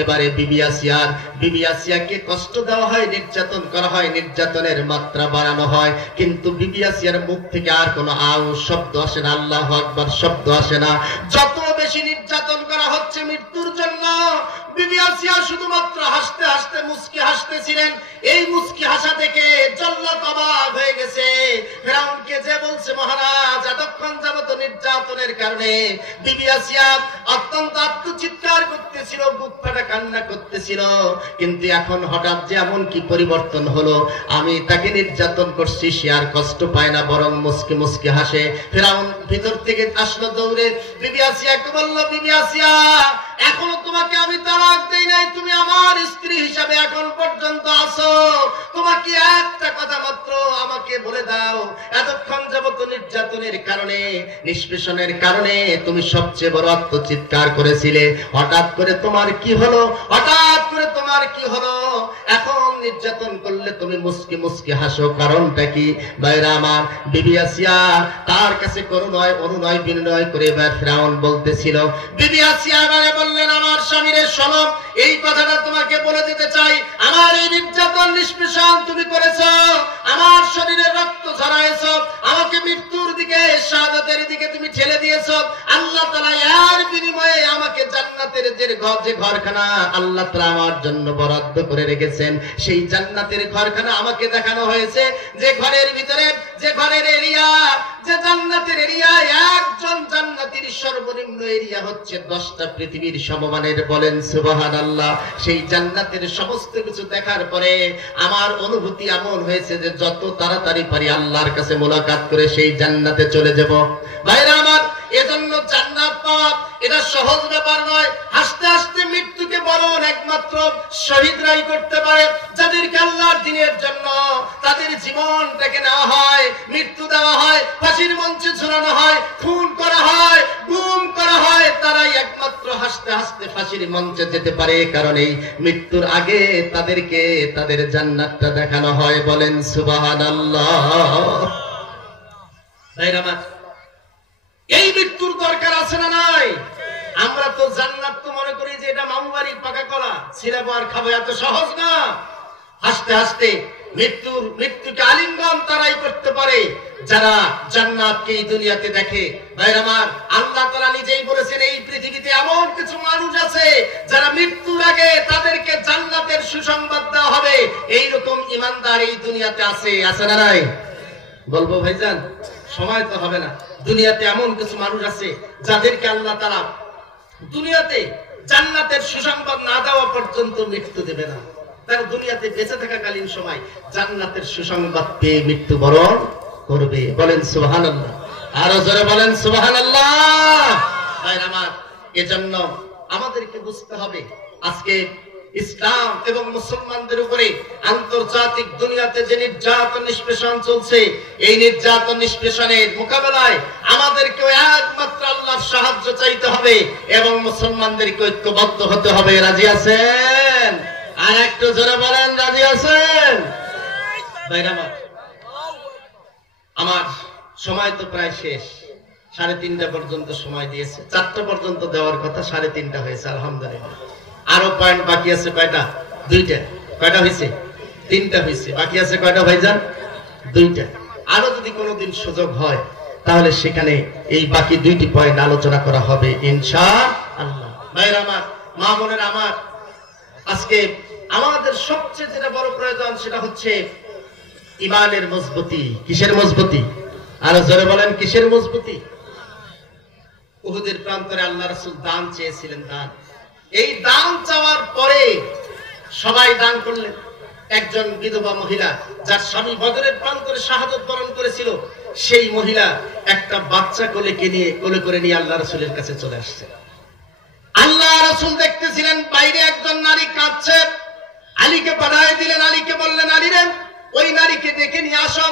এবারে বিবি আসিয়াকে কষ্ট দেওয়া হয়, নির্যাতন করা হয়, নির্যাতনের মাত্রা বাড়ানো হয়, কিন্তু বিবি আসিয়ার মুখ থেকে আর কোনো আউশ শব্দ আসে না, আল্লাহু আকবার শব্দ আসে না। যত বেশি নির্যাতন করা হচ্ছে মৃত্যুর জন্য, বিবি আসিয়া শুধুমাত্র হাসতে হাসতে মুস্কি হাসতেছিলেন। এই মুস্কি হাসা দেখে জল্লাদ অবাক হয়ে গেছে। ফিরাউনকে যে বলছে, মহারাজ এতক্ষণ যাবত নির্যাতনের কারণে বিবি আসিয়া অত্যন্ত আত্মচিৎকার করতেছিল, বুক ফাটা কান্না করতেছিল, কিন্তু এখন হঠাৎ যে এমন কি পরিবর্তন হলো, আমি তাকে নির্যাতন করছি, সে আর কষ্ট পায় না, বরং মুস্কি মুস্কি হাসে। ফিরাউন ভিতর থেকে আসলো দৌড়ে, বিবি আসিয়াকে বলল, বিবি আসিয়া এখনো তোমাকে আমি তালাক দেই নাই, তুমি আমার স্ত্রী হিসাবে এখন পর্যন্ত আছো, তোমাকে একটা কথা মাত্র আমাকে বলে দাও, এতক্ষণ যাবত নির্যাতনের কারণে, নিষ্পেষণের কারণে তুমি সবচেয়ে বড় আত্মচিৎকার করেছিলে, হঠাৎ করে তোমার কি হলো, হঠাৎ করে তোমার কি হলো, এখন নির্যাতন করলে তুমি মুস্কি মুস্কি হাসো, কারণটা কি? ভাইরা আমার, বিবি আসিয়া তার কাছে করুণায় অনুনয় বিনয় করে ফিরাউন বলতেছিল। বিবি আসিয়া এবারে বললেন, আমার স্বামীর শোনো, এই কথাটা তোমাকে বলে দিতে চাই, আমার এই নির্যাতন নিষ্পেষণ তুমি করেছো, আমার শরীরে রক্ত ঝরাইছো, আমাকে মৃত্যুর দিকে, শাহাদাতের দিকে তুমি ঠেলে দিয়েছো। আল্লাহ তাআলা এর বিনিময়ে আমাকে জান্নাতের যে ঘরখানা আল্লাহ তাআলা আমার জন্য বরাদ্দ করে রেখেছেন, সেই জান্নাতের ঘরখানা আমাকে দেখানো হয়েছে, যে ঘরের ভিতরে, যে ঘরের এরিয়া, যে জান্নাতের এরিয়া, একজন জান্নাতীর সর্বনিম্ন এরিয়া হচ্ছে 10টা পৃথিবীর সমমানের। বলেন সুবহানাল্লাহ। সেই জান্নাতের সমস্ত কিছু দেখার পরে আমার অনুভূতি এমন হয়েছে যে যত তাড়াতাড়ি পারি আল্লাহর কাছে মোলাকাত করে সেই জান্নাতে চলে যাব। ভাইরা আমার, এজন্য জান্নাত পাওয়া এটা সহজ ব্যাপার নয়। হাসতে হাসতে মৃত্যুকে বরণ একমাত্র শহীদরাই করতে পারে, যাদেরকে আল্লাহর দ্বীনের জন্য তাদের জীবনটাকে নেওয়া হয়, মৃত্যু দেওয়া হয়, ফাঁসির মঞ্চে ঝুলানো হয়, খুন করা হয়, গুম করা হয়, তারাই একমাত্র হাসতে হাসতে ফাঁসির মঞ্চে যেতে পারে। কারণেই মৃত্যুর আগে তাদেরকে তাদের জান্নাতটা দেখানো হয়। বলেন সুবহানাল্লাহ। ভাইরা আমার, এই মৃত্যুর দরকার আছে না নাই? আমরা তো জান্নাত তো মনে করি যে এটা মামুবাড়ির পাকা কলা, ছিলাবো আর খাবো, এত সহজ না। হাসতে হাসতে মৃত্যুকে আলিঙ্গন তারাই করতে পারে যারা জান্নাতকে এই দুনিয়াতে দেখে। ভাইরা আমার, আল্লাহ তাআলা নিজেই বলেছেন, এই পৃথিবীতে এমন কিছু মানুষ আছে যারা মৃত্যুর আগে তাদেরকে জান্নাতের সুসংবাদ দেওয়া হবে। এইরকম ঈমানদার এই দুনিয়াতে আছে, আছে না নাই? বলবো ভাইজান, সময় তো হবে না। দুনিয়াতে এমন কিছু মানুষ আছে যাদেরকে আল্লাহ তাআলা দুনিয়াতে জান্নাতের সুসংবাদ না দেওয়া পর্যন্ত মৃত্যু দেবে না। তারা দুনিয়াতে বেঁচে থাকাকালীন সময় জান্নাতের সুসংবাদ পেয়ে মৃত্যুবরণ করবে। বলেন সুবহানাল্লাহ। আরো জোরে বলেন সুবহানাল্লাহ। ভাইরা আমার, এজন্য আমাদেরকে বুঝতে হবে, আজকে ইসলাম এবং মুসলমানদের উপরে আন্তর্জাতিক দুনিয়াতে যে নির্যাতন নিষ্পেষণ চলছে, এই নির্যাতন নিষ্পেষণের মোকাবেলায় আমাদেরকে একমাত্র আল্লাহর সাহায্য চাইতে হবে এবং মুসলমানদেরকে ঐক্যবদ্ধ হতে হবে। রাজি আছেন? আর একটু জোরে বলেন, রাজি আছেন? আমার সময় তো প্রায় শেষ, 3:30 পর্যন্ত সময় দিয়েছে, 4টা পর্যন্ত দেওয়ার কথা, 3:30 হয়েছে আলহামদুলিল্লাহ। আরো পয়েন্ট বাকি আছে কয়টা? 2টা। কয়টা হয়েছে? 3টা হয়েছে, বাকি আছে কয়টা ভাইজান? 2টা। আরো যদি কোনোদিন সুযোগ হয় তাহলে সেখানে এই বাকি 2টি পয়েন্ট আলোচনা করা হবে ইনশাআল্লাহ। ভাইরা আমার, মা বোনেরা আমার, আজকে আমাদের সবচেয়ে যেটা বড় প্রয়োজন সেটা হচ্ছে ইমানের মজবুতি। কিসের মজবুতি? আরো জোরে বলেন, কিসের মজবুতি? উহুদের প্রান্তরে আল্লাহ রাসূল দান চেয়েছিলেন, দান। এই দান চাওয়ার পরে সবাই দান করলেন। একজন বিধবা মহিলা যার স্বামী বদরের প্রান্তরে শাহাদাত বরণ করেছিল, সেই মহিলা একটা বাচ্চা কোলে করে নিয়ে আল্লাহ রাসূলের কাছে চলে আসছে। আল্লাহ রাসূল দেখতেছিলেন বাইরে একজন নারী কাঁদছে। আলীকে পাঠিয়ে দিলেন, আলীকে বললেন, আলী রে ওই নারীকে ডেকে নিয়ে আসো।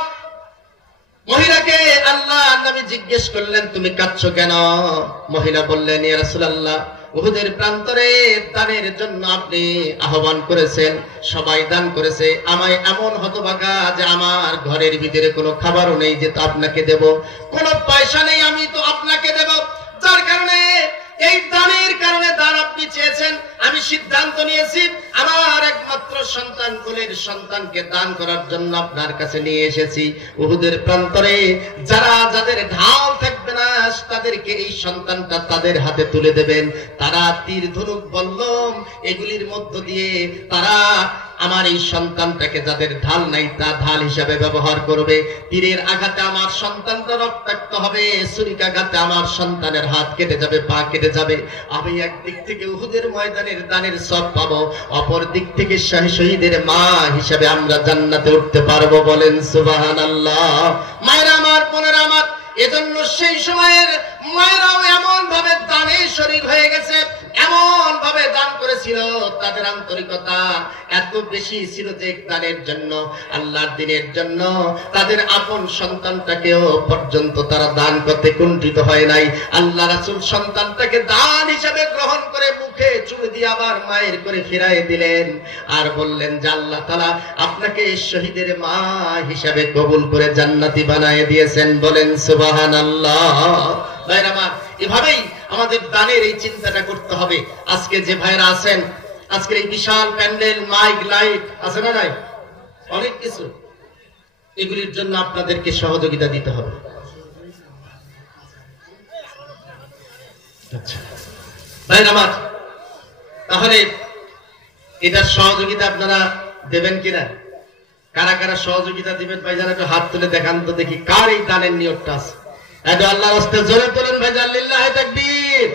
মহিলাকে আল্লাহ নবী জিজ্ঞেস করলেন, তুমি কাঁদছো কেন? মহিলা বললেন, ইয়া রাসূলুল্লাহ, উহুদের প্রান্তরে দানের জন্য আপনি আহ্বান করেছেন, সবাই দান করেছে, আমায় এমন হতভাগা যে আমার ঘরের ভিতরে কোনো খাবারও নেই যে তো আপনাকে দেব, কোনো পয়সা নেই আমি তো আপনাকে দেব, যার কারণে এই দানের কারণে দান আপনি চেয়েছেন, আমি সিদ্ধান্ত নিয়েছি আমার একমাত্র সন্তান, কোলের সন্তানকে দান করার জন্য আপনার কাছে নিয়ে এসেছি। উহুদের প্রান্তরে যাদের ঢাল থাকবে না তাদেরকে এই সন্তানটা তাদের হাতে তুলে দেবেন। তারা তীর ধনুক বল্লম এগুলির মধ্য দিয়ে তারা আমার এই সন্তানটাকে, যাদের ঢাল নাই তা ঢাল হিসাবে ব্যবহার করবে। তীরের আঘাতে আমার সন্তানটা রক্তাক্ত হবে, ছুরিকাঘাতে আমার সন্তানের হাত কেটে যাবে, পা কেটে যাবে। আমি একদিক থেকে উহুদের ময়দানের দানের সওয়াব পাবো, অপর দিক থেকে শহীদের মা হিসাবে আমরা জান্নাতে উঠতে পারবো। বলেন সুবহানাল্লাহ। মায়েরা আমার, বোনেরা আমার, এজন্য সেই সময়ের মায়েরাও এমন ভাবে দানে শরীক হয়ে গেছে, এমন ভাবে দান করেছিল, তাদের আন্তরিকতা এত বেশি ছিল যে দানের জন্য, আল্লাহর দ্বীনের জন্য তাদের আপন সন্তানটাকেও পর্যন্ত তারা দান করতে কুণ্ঠিত হয় নাই। আল্লাহ রাসূল সন্তানটাকে দান হিসাবে গ্রহণ করে মুখে চুমু দিয়ে আবার মায়ের করে ফিরাই দিলেন, আর বললেন যে আল্লাহ তাআলা আপনাকে শহীদের মা হিসাবে কবুল করে জান্নাতি বানায় দিয়েছেন। বলেন সুবহানাল্লাহ। ভাইরা আমার, এভাবেই আমাদের দানের এই চিন্তাটা করতে হবে। আজকে যে ভাইরা আছেন, আজকের এই বিশাল প্যান্ডেল, মাইক, লাইট আছে না নাই, অনেক কিছু, এগুলির জন্য আপনাদেরকে সহযোগিতা দিতে হবে। আচ্ছা ভাইরা আমার, তাহলে এটার সহযোগিতা আপনারা দেবেন কিনা? কারা কারা সহযোগিতা দিবেন ভাইজান একটু হাত তুলে দেখান তো দেখি, কার এই দানের নিয়তটা আছে। একটু আল্লাহর রাস্তে জোরে তোলেন ভাইজান, লিল্লাহি তাকবীর।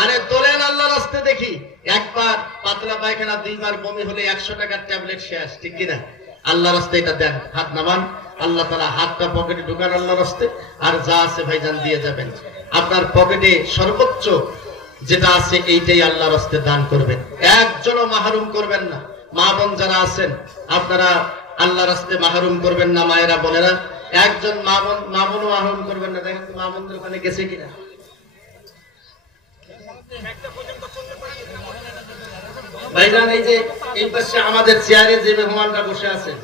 আরে তোলেন আল্লাহর রাস্তে দেখি। একবার পাতলা পায়খানা, 2বার বমি হলে 100 টাকার ট্যাবলেট শেষ, ঠিক কিনা? আল্লাহর রাস্তে এটা দেন, হাত নামান, আল্লাহ তাআলা হাতটা পকেটে ঢুকান আল্লাহর রাস্তে, আর যা আছে ভাইজান দিয়ে যাবেন। আপনার পকেটে সর্বোচ্চ যেটা আছে এইটাই আল্লাহর রাস্তে দান করবেন, একজনও মাহরুম করবেন না। মা বোন যারা আছেন আপনারা আল্লাহর রাস্তে মাহরুম করবেন না। মায়েরা বোনেরা, একজন মা বোনও মাহরুম করবেন না। দেখেন তো মা বোনদের ওখানে গেছে কিনা। ভাইজান এই যে এই পাশে আমাদের চেয়ারে যে মেহমানরা বসে আছেন,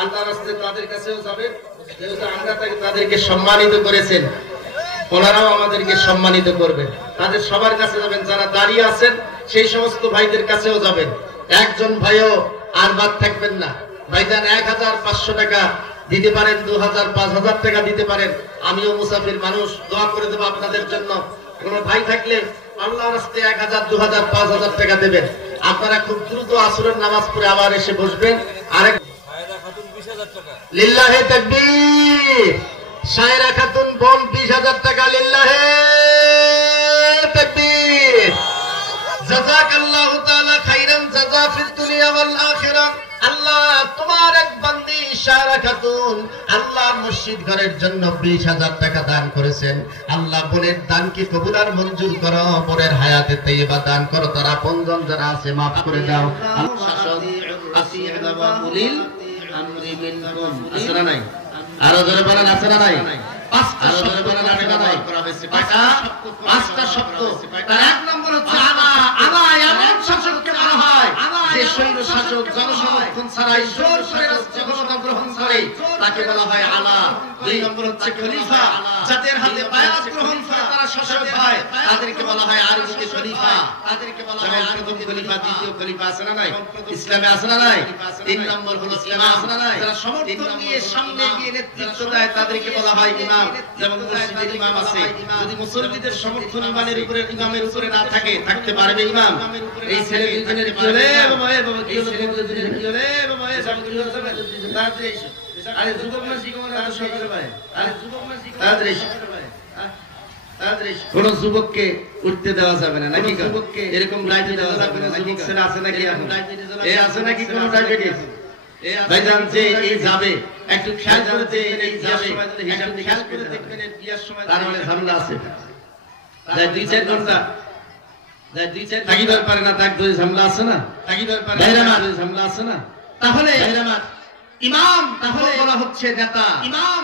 আল্লাহর রাস্তে তাদের কাছেও যাবেন, যেহেতু আমরা তাদেরকে সম্মানিত করেছেন, ওনারাও আমাদেরকে সম্মানিত করবেন। তাদের সবার কাছে যাবেন, যারা দাঁড়িয়ে আছেন সেই সমস্ত ভাইদের কাছেও যাবেন। একজন ভাইও আর বাদ থাকবেন না। ভাইজান 1500 টাকা দিতে পারেন, 2000, 5000 টাকা দিতে পারেন। আমিও মুসাফির মানুষ, দোয়া করে দেবো আপনাদের জন্য। কোনো ভাই থাকলে আল্লাহর রাস্তে 1000, 2000, 5000 টাকা দেবেন। আপনারা খুব দ্রুত আসরের নামাজ পড়ে আবার এসে বসবেন। আরেক লিল্লাহি তাকবীর। শায়রা খাতুন বোন 20000 টাকা, লিল্লাহি তাকবীর। জাযাকাল্লাহু তাআলা খাইরান জাযা ফিদ দুনিয়া ওয়াল আখিরাহ। আল্লাহ তোমার এক বান্দি শায়রা খাতুন আল্লাহর মসজিদ ঘরের জন্য 20000 টাকা দান করেছেন। আল্লাহ বোনের দানকে কবুল আর মঞ্জুর করো, বোনের হায়াতে তাইয়্যিবা দান করো, তারা আপনজন যারা আছে মাফ করে দাও। শাসন আসিয়া ওয়া উলিল আমরি মিনকুম। আছে না নাই? আরো জোরে বলেন, আছে না নাই? পাঁচটা শব্দ। তার এক নম্বর হচ্ছে আনা। আনা এমন শাসককে বলা হয় যে স্বৈর শাসক জনসমর্থন ছাড়াই জোর করে রাষ্ট্র ক্ষমতা গ্রহণ করে তাকে বলা হয় আলা। 2 নম্বর হচ্ছে খলিফা, যাদের হাতে বায়াত গ্রহণ করে তারা শাসক হয় তাদেরকে বলা হয় আরবীতে খলিফা। তাদেরকে বলা হয় প্রথম খলিফা, দ্বিতীয় খলিফা আছে না নাই? ইসলামে আছে না নাই? 3 নম্বর হলো ইমাম, আছে না নাই? যারা সমর্থন নিয়ে সামনে গিয়ে নেতৃত্ব দেয় তাদেরকে বলা হয় ইমাম। যেমন মসজিদের ইমাম আছে, যদি মুসল্লিদের সমর্থন ইমামের উপরে না থাকে, থাকতে পারবে ইমাম? এই ছেলে দুইজনের কি হলে বাবা, এ বাবা কি হলো, কি হলে বাবা, এ সব কি হলো, তাড়াতাড়ি এসো। আরে যুবক মাসি কোন এত সকালে ভাই, আরে যুবক মাসি তাড়াতাড়ি এসো, তাড়াতাড়ি এসো। কোন যুবককে উঠতে দেওয়া যাবে না নাকি? যুবককে এরকম লাইটে দেওয়া যাবে না। যুবক ছেলে আছে নাকি? এখন এই আছে নাকি কোন ডায়াবেটিস? ভাইজান যে এই যাবে একটু খেয়াল করে দেখবেন, এই যাবে একটু খেয়াল করে দেখবেন, এর বিয়ার সময় তার মানে ঝামেলা আছে। যাই 2-4 ঘন্টা যাই 2-4 থাকিবার পারে না, তাক ধরে ঝামেলা আছে না? থাকিবার পারে না, ঝামেলা আছে না? তাহলে ইমাম তাহলে বলা হচ্ছে নেতা, ইমাম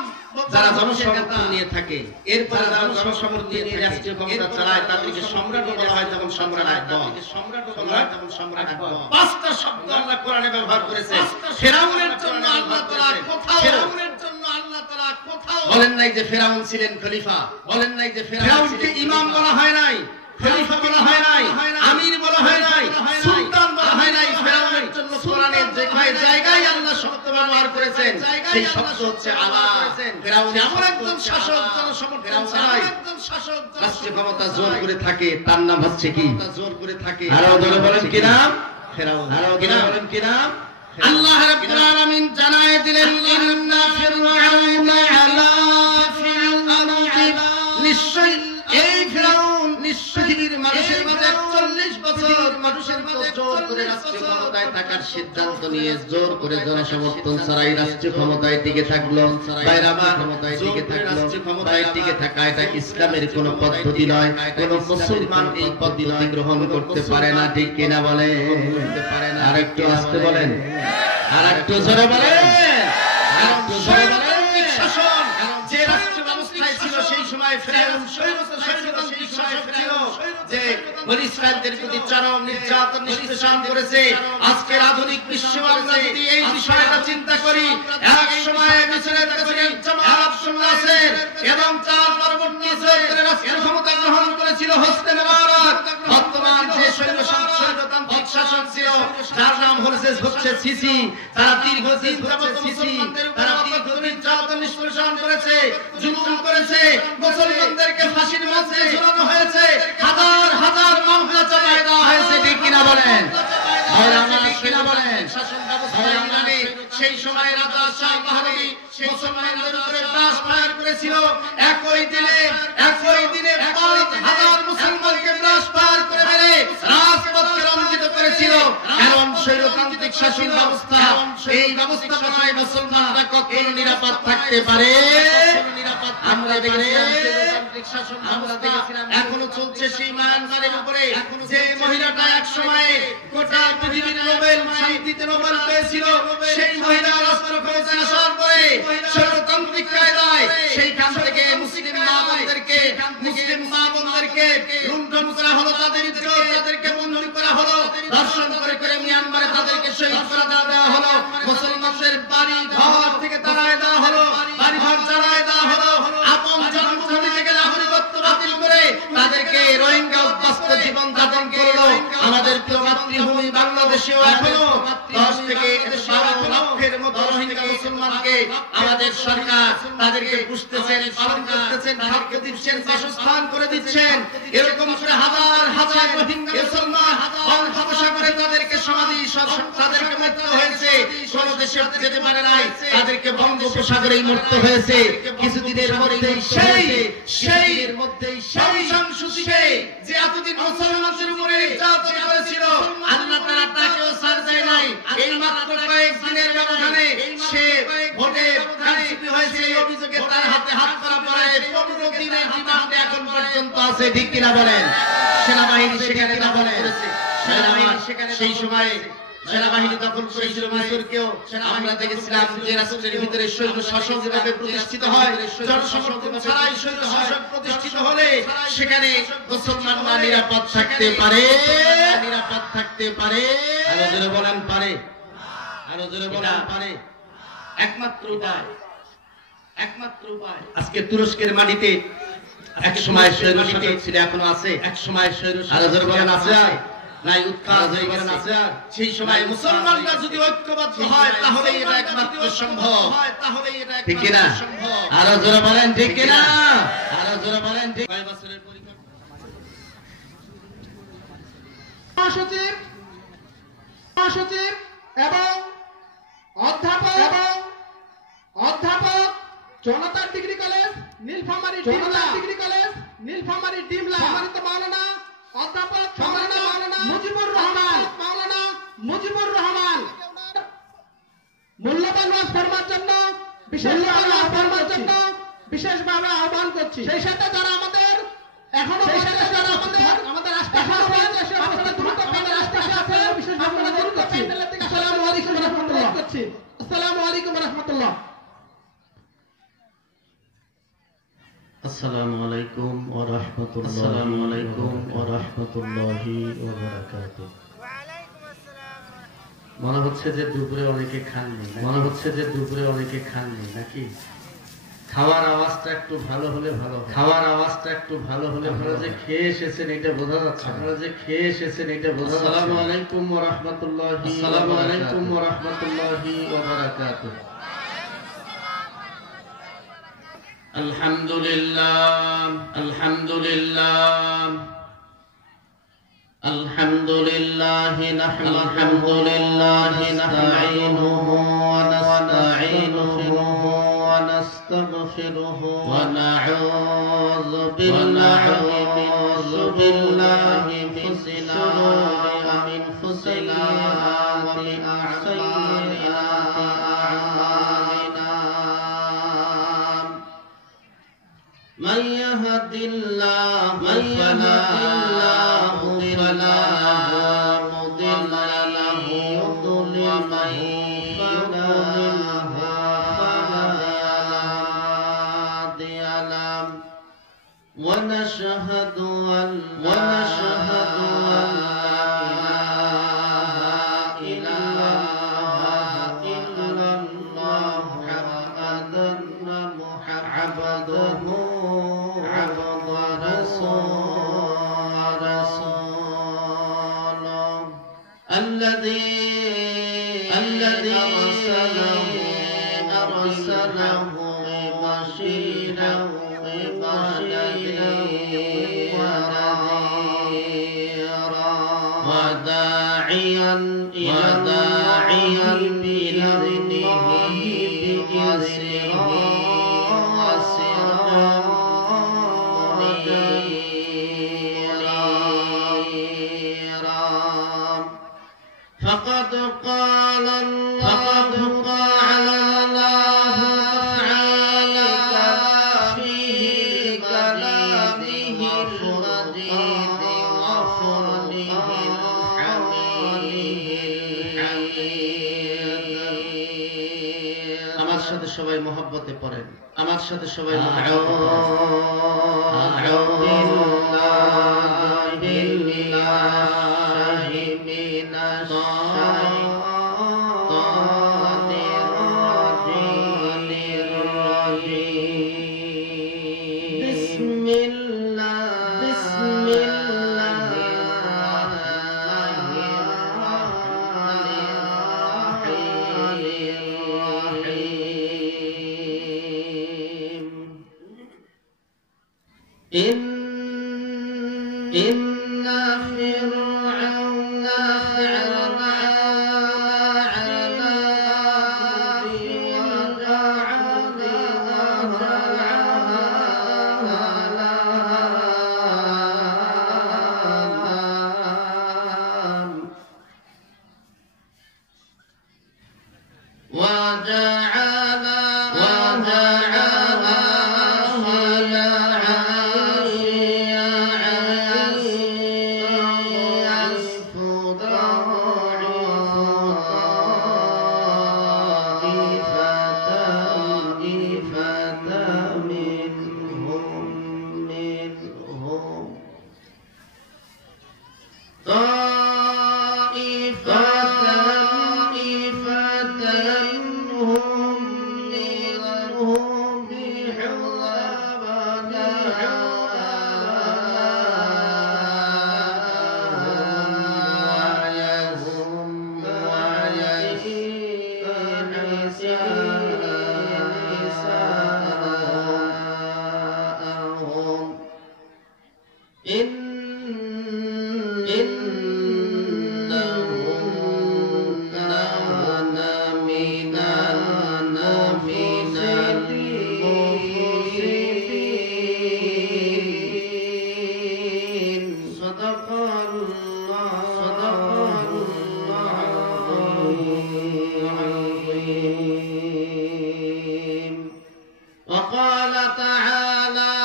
যারা জনসমর্থন নিয়ে থাকে। এরপরে যারা জনসমর্থন নিয়ে রাষ্ট্রীয় ক্ষমতা চালায় তাদেরকে সম্রাট বলা হয়, তখন সম্রাট আকবর। সম্রাট বলা হয় তখন সম্রাট আকবর। 5টা শব্দ আল্লাহ কোরআনে ব্যবহার করেছে। ফেরাউনের জন্য আল্লাহ তাআলা কোথাও, ফেরাউনের জন্য আল্লাহ তাআলা কোথাও বলেন নাই যে ফেরাউন ছিলেন খলিফা, বলেন নাই যে ফেরাউনকে ইমাম বলা হয় নাই, খলিফা বলা হয় নাই, আমির বলা হয় নাই, সুলতান বলা হয় নাই। ফেরাউনের জন্য কোরআনের যে জায়গায় আল্লাহ শব্দ ব্যবহার করেছেন সেই শব্দ হচ্ছে আলা। ফেরাউন এমন একজন শাসক, জনসমর্থন ছাড়াই একজন শাসক রাষ্ট্রীয় ক্ষমতা জোর করে থাকে, তার নাম হচ্ছে কি? জোর করে থাকে। আরো ধরে বলেন কি নাম? ফেরাউন। আরো বলেন কি নাম? আল্লাহ রাব্বুল আলামিন জানায় দিলেন, ইন্না ফিরআউনা আলা ফিল আরদি, নিশ্চয় এই ফেরাউন পৃথিবীর মানুষের মাঝে 40 বছর মানুষের মাঝে জোর করে রাষ্ট্রীয় ক্ষমতায় থাকার সিদ্ধান্ত নিয়ে জোর করে জনসমর্থন ছাড়াই রাষ্ট্রীয় ক্ষমতায় টিকে থাকলো। ক্ষমতায় টিকে থাকলো, ক্ষমতায় টিকে থাকা এটা ইসলামের কোন পদ্ধতি নয়। কোন মুসলমান এই পদ্ধতি গ্রহণ করতে পারে না, ঠিক কিনা বলে? আর একটু আস্তে বলেন, আর একটু জোরে বলেন, আর একটু জোরে বলেন। শাসন যে রাষ্ট্র ব্যবস্থায় ছিল সেই সময় ফেরাউন স্বৈরতান্ত্রিক শাসক ছিল, যে বনী ইসরাইলদের প্রতি চরম নির্যাতন নিষ্পেষণ করেছে। আজকের আধুনিক বিশ্ব আমরা যদি এই বিষয়টা চিন্তা করি, এক সময় মিশরের প্রেসিডেন্ট জামাল নাসের এবং তার পরবর্তী রাষ্ট্রীয় ক্ষমতা গ্রহণ করেছিল হোসনে মোবারক। বর্তমান যে স্বৈরতান্ত্রিক শাসক ছিল যার নাম হচ্ছে সিসি, তারা দীর্ঘদিন যাবত মুসলমানদের উপর নির্যাতন নিষ্পেষণ করেছে, জুলুম করেছে, মুসলমানদেরকে ফাঁসির মঞ্চে ঝুলানো হয়েছে, হাজার হাজার মামলা চালায় দেওয়া হয়েছে, ঠিক কিনা বলেন? সেই সময় রাজা শাহ পাহলভী মুসলমানদের উপরে ব্রাশ ফায়ার করেছিল। একই দিনে 5,000 মুসলমানকে ব্রাশ ফায়ার করে মেরে রাজপথকে রঞ্জিত করেছিল। কারণ স্বৈরতান্ত্রিক শাসন ব্যবস্থা, এই ব্যবস্থাপনায় মুসলমানরা কখনো নিরাপদ থাকতে পারে? আমরা দেখেছিলাম স্বৈরতান্ত্রিক শাসন ব্যবস্থা এখনো চলছে সেই মায়ানমারের উপরে। যে মহিলাটা এক সময় গোটা পৃথিবীর নোবেল শান্তিতে নোবেল পেয়েছিল, সেই মহিলা রাষ্ট্র ক্ষমতায় আসার পরে স্বৈরতান্ত্রিক কায়দায় সেইখান থেকে মুসলিম মা বোনদেরকে লুণ্ঠন করা হলো, তাদের ইজ্জত তাদেরকে বন্দী করা হলো, ধর্ষণ করে করে মিয়ানমারে তাদেরকে শহীদ করে দেওয়া হলো, মুসলমানদের বাড়ি ঘর থেকে তাড়ায় দেওয়া হলো, বাড়ি ঘর জ্বালায় দেওয়া হলো, আপন জন্মভূমি থেকে নাগরিকত্ব বাতিল করে তাদেরকে রোহিঙ্গা উদ্বাস্ত জীবন যাপন করলো। আমাদের প্রিয় মাতৃভূমি বাংলাদেশেও এখনো 10 থেকে 12 লক্ষের মতো রোহিঙ্গা মুসলমানকে আমাদের সরকার তাদেরকে পুষতেছেন, পালন করতেছেন, খাদ্য দিচ্ছেন, বাসস্থান করে দিচ্ছেন। এরকম করে হাজার হাজার রোহিঙ্গা মুসলমান বঙ্গোপসাগরে তাদেরকে সমাধি, তাদেরকে মৃত্যু হয়েছে, কোন দেশে যেতে পারে নাই, তাদেরকে বঙ্গোপসাগরেই মৃত্যু হয়েছে। কিছুদিনের মধ্যেই সেই সংসুতিকে যে এতদিন মুসলমানদের উপরে নির্যাতন করেছিল, আল্লাহ তাআলা তাকেও ছাড় দেয় নাই। এই মাত্র কয়েকদিনের ব্যবধানে সে ভোটে কারচুপি হয়েছে, এই অভিযোগে তার হাতে হাত করা পড়ে 15 দিনের রিমান্ডে এখন পর্যন্ত আছে, ঠিক কিনা বলেন? সেনাবাহিনী সেখানে দাবি করেছে, সেনাবাহিনী সেখানে সেই সময় সেনাবাহিনী দখল করেছিল মিশরকেও আমরা দেখেছিলাম যে রাষ্ট্রের ভিতরে স্বৈর শাসক যেভাবে প্রতিষ্ঠিত হয়, জনসমর্থন ছাড়াই স্বৈর শাসক প্রতিষ্ঠিত হলে সেখানে মুসলমানরা নিরাপদ থাকতে পারে, নিরাপদ থাকতে পারে। আরো জোরে বলেন পারে, আরো জোরে বলেন পারে। একমাত্র উপায়, একমাত্র উপায়। আজকে তুরস্কের মাটিতে এক সময় স্বৈর শাসক ছিল, এখনো আছে। এক সময় স্বৈর শাসক, আরো জোরে বলেন আছে নাই? উৎখাত হয়ে গেছে। সেই সময় মুসলমানরা যদি ঐক্যবদ্ধ হয় তাহলে এটা একমাত্র সম্ভব, ঠিক কিনা? আরো জোরে বলেন ঠিক কিনা? আরো জোরে বলেন ঠিক। 6 বছরের পরিকল্পনা মহাসচিব এবং অধ্যাপক জনতা ডিগ্রি কলেজ নীলফামারী ডিমলা সম্মানিত মাওলানা অধ্যাপক মাওলানা মুজিবুর রহমান মূল্যবান ওয়াজ ফরমার জন্য বিশেষভাবে আহ্বান করছি। সেই সাথে যারা আমাদের এখনো আমাদের আশপাশে দ্রুত প্যান্ডেল আশপাশে আছে, বিশেষভাবে অনুরোধ করছি। আসসালামু আলাইকুম ওয়া রাহমাতুল্লাহ। আসসালামু আলাইকুম ওয়া রাহমাতুল্লাহ। আসসালামু আলাইকুম ওয়া রাহমাতুল্লাহ। আসসালামু আলাইকুম ওয়া রাহমাতুল্লাহি ওয়া বারাকাতুহু। মনে হচ্ছে যে দুপুরে অনেকে খাননি, মনে হচ্ছে যে দুপুরে অনেকে খাননি নাকি? খাওয়ার আওয়াজটা একটু ভালো হলে ভালো, খাওয়ার আওয়াজটা একটু ভালো হলে ভালো। যে খেয়ে এসেছেন এটা বোঝা যাচ্ছে, আপনারা যে খেয়ে এসেছেন এটা বোঝা যাচ্ছে। আসসালামু আলাইকুম ওয়া রাহমাতুল্লাহি, আসসালামু আলাইকুম ওয়া রাহমাতুল্লাহি ওয়া বারাকাতুহু। আলহামদুলিল্লাহ, আলহামদুলিল্লাহ, আলহামদুলিল্লাহ নাহমাদুহু ওয়া নাস্তাঈনুহু ওয়া নাস্তাগফিরুহু ওয়া নাউযু বিল্লাহি মিন শুরুরি আনফুসিনা ওয়া মিন সাইয়্যাতি আ'মালিনা। من يهد الله فلا مضل له ويضلل من فلا هادي له ونشهد أن لا إله إلا الله عبده الذي أرسله بشيرا ونذيرا وداعيا بإذنه وسراجا منيرا. فقد قال الله تعالى في كلامه المجيد وفرده الحميد. আমার সাথে সবাই মহব্বতে পড়েন, আমার সাথে সবাই إن فرعون وجعل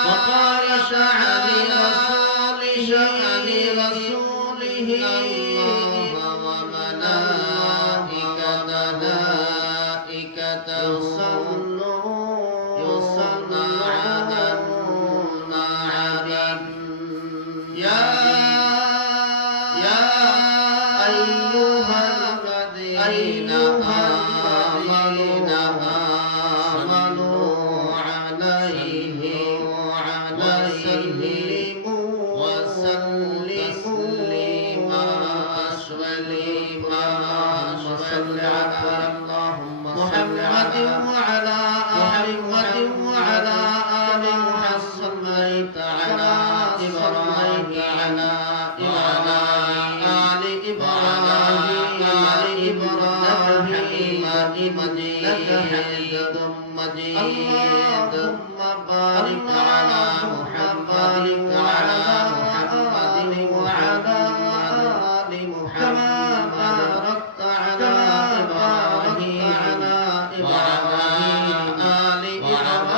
وقال تعالى لشأن رسوله الله وملائكته يصلون على النبي يا أيها الذين آمنوا عليه محمد وعلى آل محمد صليت على إبراهيم وعلى آل إبراهيم إنك حميد مجيد اللهم بارك على محمد وعلى آل محمد باركت على إبراهيم وعلى آل إبراهيم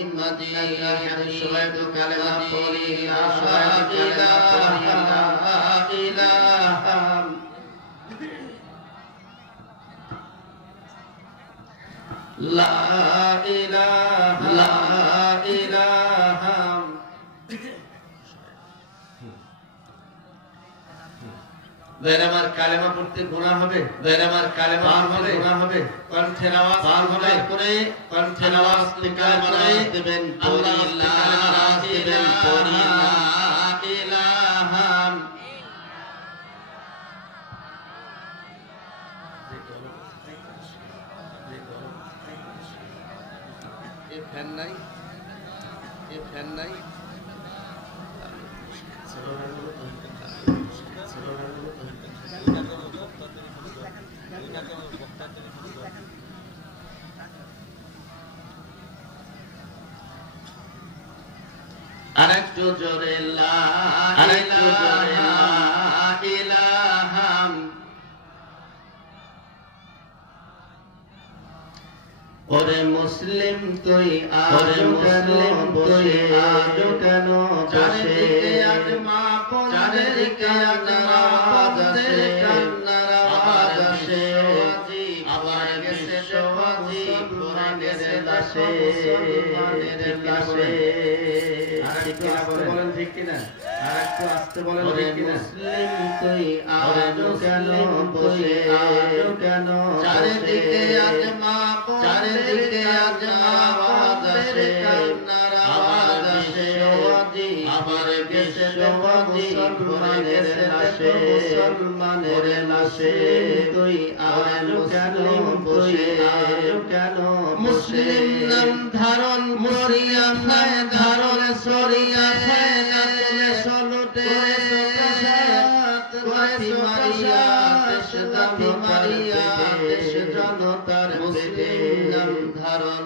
إنك حميد مجيد كلمة لا إله আমার কালেমা পড়তে গুনাহ হবে আমার কালেমা পড়তে গুনাহ হবে কণ্ঠে আওয়াজ বার করে কণ্ঠে আওয়াজ করে দেবেন আল্লাহ দেবেন ইলাহাম এ ফ্যান নাই আরেকটু জোরে লা ইলাহা ওরে মুসলিম তুই আজ কেন চারিদিকে আজ মা চারিদিকে আজ আওয়াজ আসে আবার গেছে সবাজি কোরআনের লাশে আরেকটু আস্তে বলেন ঠিক কিনা আরেকটু আস্তে বলেন ঠিক কিনা মুসলিম তুই আজ কেন চারিদিকে আজ মা চারিদিকে আজ আওয়াজ আসে আবার গেছে সবাজি কোরআনের মুসলমানের লাশে তুই আজ কেন মুসলিম নাম ধারণ করিয়া ধারণ সরিয়া তুলে সলুটে মারিয়া জনতার মুসলিম নাম ধারণ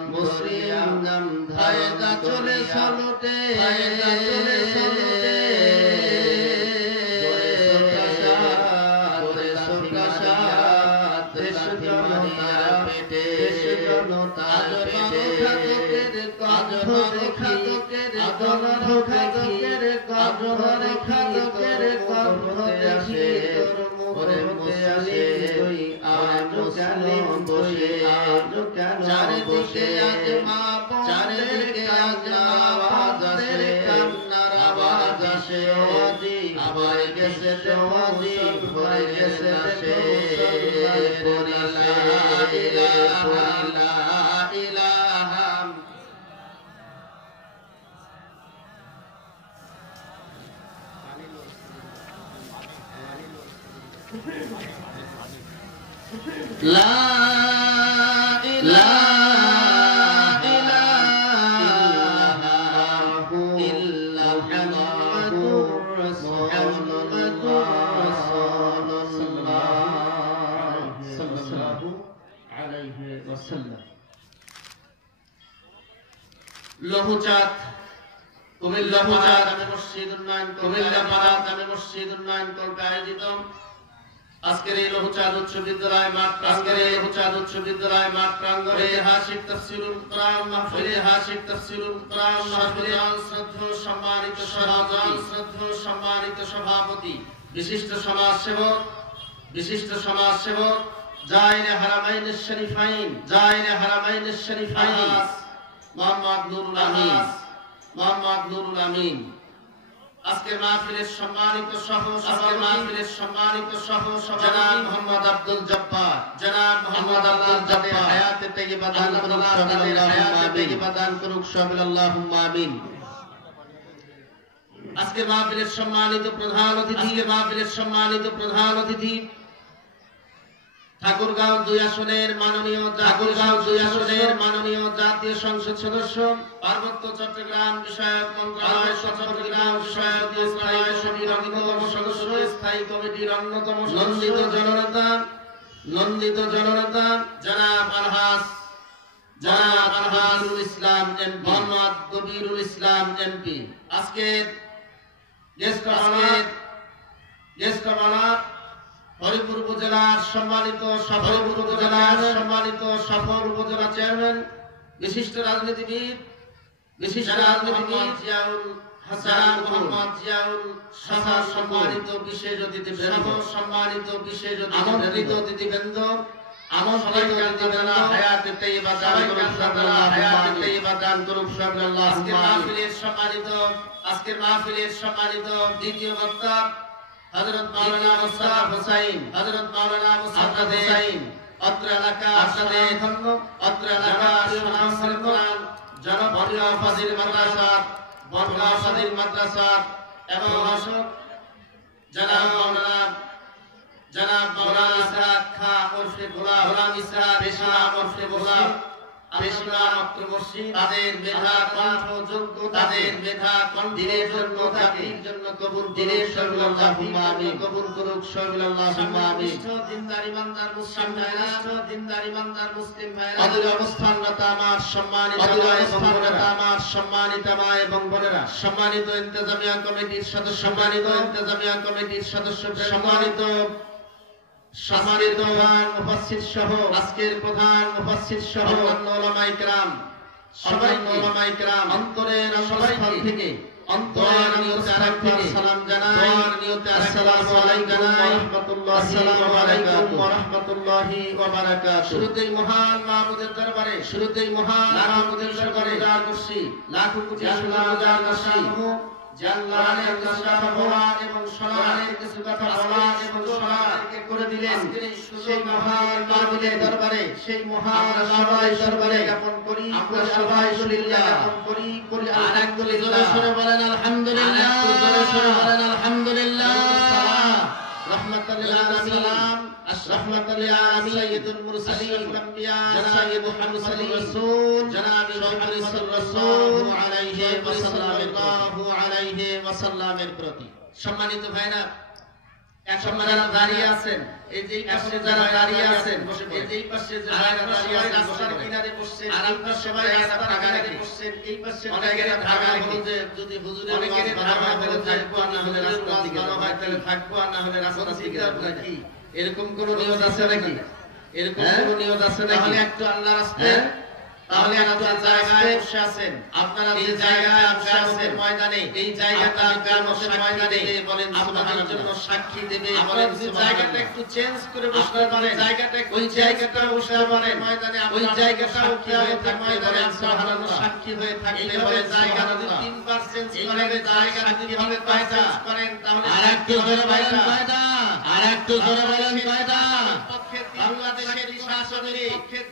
চলে সলুটে চারিদিকে আজ মা চারিদিকে আজ আওয়াজ আসে কান্নার আওয়াজ আসে আবার গেছে সমাজি ভরে গেছে আসে লা ইলাহা লা ইলাহা ইল্লা মুহাম্মাদুর রাসূলুল্লাহ আলাইহি ওয়াসাল্লাম লহুচাঁদ কুমিল্লা পাড়া মসজিদ উন্নয়ন কল্পে আয়োজিত আজকের এই লৌহচাঁদ উচ্চ বিদ্যালয় মাঠ প্রাঙ্গণে ঐতিহাসিক তাফসীরুল কোরআন মাহফিলে সম্মানিত সভাপতি বিশিষ্ট সমাজসেবক জাইনে হারামাইনিশ শরীফাইন মোহাম্মদ নুরুল আমিন আজকের মাহফিলের সম্মানিত সহ জনাব মোহাম্মদ আব্দুল জব্বার হায়াতে তাইয়্যিবা দান করুক আল্লাহুম্মা আমিন। আজকের মাহফিলের সম্মানিত প্রধান অতিথি ঠাকুরগাঁও 2 আসনের মাননীয় জাতীয় সংসদ সদস্য পার্বত্য চট্টগ্রাম বিষয়ক মন্ত্রণালয় স্থায়ী কমিটির অন্যতম নন্দিত জননেতা জনাব আলহাজ মোহাম্মদ কবিরুল ইসলাম এমপি। আজকের গেস্ট অফ অনার হরিপুর উপজেলার সম্মানিত সফল উপজেলা চেয়ারম্যান বিশিষ্ট রাজনীতিবিদ জিয়াউল হাসান মোহাম্মদ জিয়াউল হাসান সম্মানিত বিশেষ অতিথিবৃন্দ হায়াতে তাইয়্যিবা দান করুক আজকের মাহফিলের সম্মানিত দ্বিতীয় বক্তা হযরত মাওলানা মুস্তাফা হুসাইন অত্র এলাকার জনপ্রিয় ফাজিল মাদ্রাসা এবং জনাব মাওলানা ইসহাক খাঁ ওরফে গোলাম ইসহাক ওরফে গোলাম তাদের মেধা কণ্ঠের জন্য কবুল করুক আল্লাহুম্মা আমিন। দিনদার ইমানদার মুসলিম ভাইরা অবস্থানরত আমার সম্মানিত মা এবং বোনেরা, সম্মানিত ইন্তেজামিয়া কমিটির সদস্য, সম্মানিত উপস্থিত সহ আজকের প্রধান উপস্থিত সহ ওলামায়ে কেরাম, অন্তরের অন্তঃস্থল থেকে সালাম জানাই। আসসালামু আলাইকুম ওয়া রাহমাতুল্লাহি ওয়া বারাকাতুহু। শুরুতেই মহান মাহবুবের দরবারে উজাড় করছি লাখো কোটি উজাড় করছি জাল্লালের কথা বলা এবং শোনার কিছু কথা বলা এবং শোনাকে করে দিলেন সেই মহান মাহবুবের দরবারে, সেই মহান দরবারে জ্ঞাপন করি, আমরা সবাই শুকরিয়া জ্ঞাপন করি। আর একদল জোরে বলেন আলহামদুলিল্লাহ, রহমাতাল লিল আলামিন, রাহমাতাল লিল আলামিন, সাইয়্যিদুল মুরসালিন আম্বিয়া সাইয়্যিদুল মুরসালিন রাসূল জনাব সাল্লাল্লাহু আলাইহি ওয়াসাল্লামের প্রতি। সম্মানিত ভাইরা, এখন যারা দাঁড়িয়ে আছেন, এই যে পাশে যারা দাঁড়িয়ে আছেন, এই যে পাশে যারা দাঁড়িয়ে আছেন রাস্তার কিনারে বসছেন, আর আপনারা সবাই রাস্তার কিনারে বসছেন, এই পাশে অনেকের ভাগা হলো যে যদি হুজুরের অনেকের ভাগা হলো থাকবো আর না হলে রাস্তার দিকে হয়, তাহলে থাকবো আর না হলে রাস্তার দিকে নাকি এরকম কোন নিয়ত আছে নাকি? তাহলে একটু আল্লাহর রাস্তায়, তাহলে একটা জায়গায় বসে আছেন, আপনারা যে জায়গায় বসে আছেন ময়দানে, এই জায়গাটা কিয়ামতের ময়দানে বলেন আপনাদের জন্য সাক্ষী দেবে। বলেন যে জায়গাটা একটু চেঞ্জ করে বসতে পারেন, জায়গাটা ওই জায়গাটা বসতে পারেন ময়দানে, ওই জায়গাটাও কি হয়ে থাকবে বলেন সুবহানাল্লাহ, সাক্ষী হয়ে থাকলে বলেন জায়গাটা যদি 3বার চেঞ্জ করেন, জায়গাটা যদি ভাবে চেঞ্জ করেন, তাহলে আরেকটু জোরে বলেন কয়টা, আরেকটু জোরে বলেন কয়টা। বাংলাদেশের শাসনের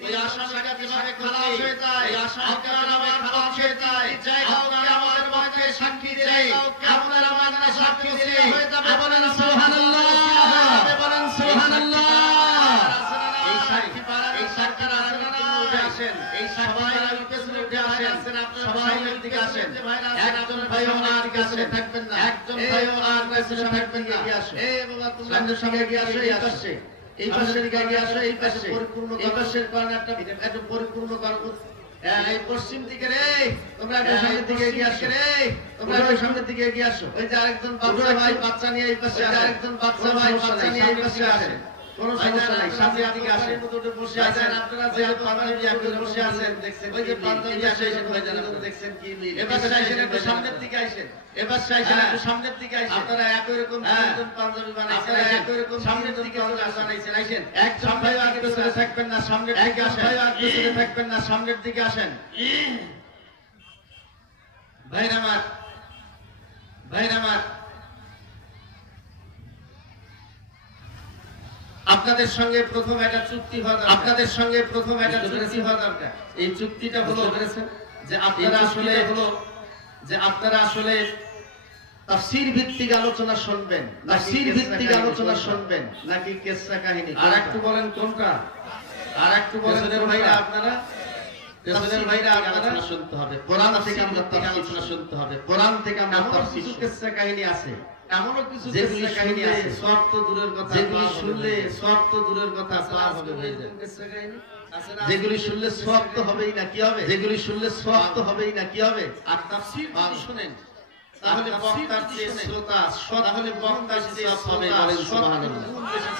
ওই আশাটা কিভাবে খালাস হয়ে যায়, এই আশাটা আমার খালাস হয়ে যায়, আপনারা আমাদের মধ্যে সাক্ষী দিলে, আপনারা আমাদের সাক্ষী দিলে বলেন সুবহানাল্লাহ, বলেন সুবহানাল্লাহ। এই সাক্ষী পারা, এই সাক্ষীরা আসেন, এই সবাই পেছনে উঠে আসেন, আপনারা সবাই এদিকে আসেন, একজন ভাইও আর দিকে আসেন থাকবেন না, একজন ভাইও আর পেছনে থাকবেন না, এই বাবা তোমরা সঙ্গে এগিয়ে আসো, এই পাশে, এই পাশের দিকে এগিয়ে আসো, এই পাশে পরিপূর্ণ, এই পাশের কর্নারটা একটু পরিপূর্ণ করো, এই পশ্চিম দিকে রে, তোমরা একটু সামনের দিকে এগিয়ে আসো রে, তোমরা একটু সামনের দিকে এগিয়ে আসো। ওই যে আরেকজন বাচ্চা ভাই বাচ্চা নিয়ে এই পাশে আসে, আরেকজন বাচ্চা ভাই বাচ্চা নিয়ে এই পাশে আসে। কোন সমস্যা নাই, সামনের দিকে আসেন। বসে আছেন আপনারা, যে পাঞ্জাবি একজন বসে আছেন দেখছেন, ওই যে পাঞ্জাবি আসে দেখছেন কি মিল। এবার আসেন একটু সামনের দিকে আসেন, এবার আসেন একটু সামনের দিকে আসেন। আপনারা একই রকম তিনজন পাঞ্জাবি বানাইছেন, একই রকম সামনের দিকে বানাইছেন। আসেন একজন ভাই আর পেছনে থাকবেন না, সামনের দিকে আসেন। ভাই আর পেছনে থাকবেন না, সামনের দিকে আসেন। ভাইরা আমার, ভাইরা আমার, আপনাদের সঙ্গে প্রথম একটা চুক্তি হওয়া দরকার। আপনাদের সঙ্গে প্রথম একটা চুক্তি হওয়া দরকার। এই চুক্তিটা হলো যে আপনারা আসলে তাফসীর ভিত্তিক আলোচনা শুনবেন, তাফসীর ভিত্তিক আলোচনা শুনবেন নাকি কিসসা কাহিনী। আর একটু বলেন কোনটা, আর একটু বলেন ভাইরা আপনারা, পেছনের ভাইরা আপনারা শুনতে হবে। কোরআন থেকে আমরা আলোচনা শুনতে হবে, কোরআন থেকে আমরা তাফসীর। কিসসা কাহিনী আছে, এমনও কিছু কিসসা কাহিনী আছে সব তো দূরের কথা, যেগুলি শুনলে সব তো দূরের কথা পাওয়া হবে হয়ে যায়। কিসসা কাহিনী যেগুলি শুনলে সব তো হবেই না কি হবে, যেগুলি শুনলে সব তো হবেই না কি হবে। আর তাফসীর যদি শুনেন তাহলে বক্তার যে শ্রোতা, তাহলে বক্তার যে সব হবে বলেন সুবহানাল্লাহ,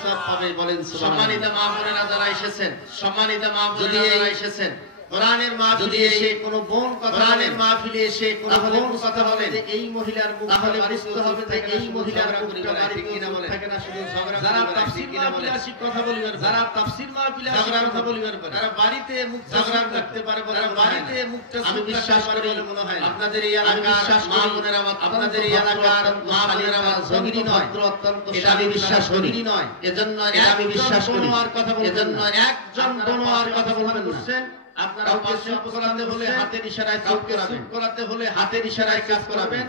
সব হবে বলেন সুবহানাল্লাহ। সম্মানিত মা বোনেরা যারা এসেছেন, সম্মানিত মা বোনেরা যারা এসেছেন, কোরআনের মাহফিলে এসে কোন বোন কথা, কোরআনের মাহফিলে এসে কোন বোন কথা বলেন, এই মহিলার মুখ তাহলে বুঝতে হবে যে এই মহিলার মুখটা বাড়ি কিনা বলে থাকে না, শুধু ঝগড়া। যারা তাফসীর মাহফিলে আসি কথা বলিবার, যারা তাফসীর মাহফিলে আসি কথা বলিবার পারে, তারা বাড়িতে মুখ ঝগড়া করতে পারে বলে বাড়িতে মুখটা আমি বিশ্বাস করি মনে হয় না। আপনাদের এই এলাকার মা বোনেরা, আপনাদের এই এলাকার মা বোনেরা জগিরি নয়, অত্যন্ত এটা আমি বিশ্বাস করি নয়। এজন্য এটা আমি বিশ্বাস করি আর কথা বলবেন, এজন্য একজন কোনো আর কথা বলবেন না। আপনারা চুপ করাতে হলে হাতের ইশারায় চুপ করাবেন, করাতে হলে হাতের ইশারায় কাজ করাবেন,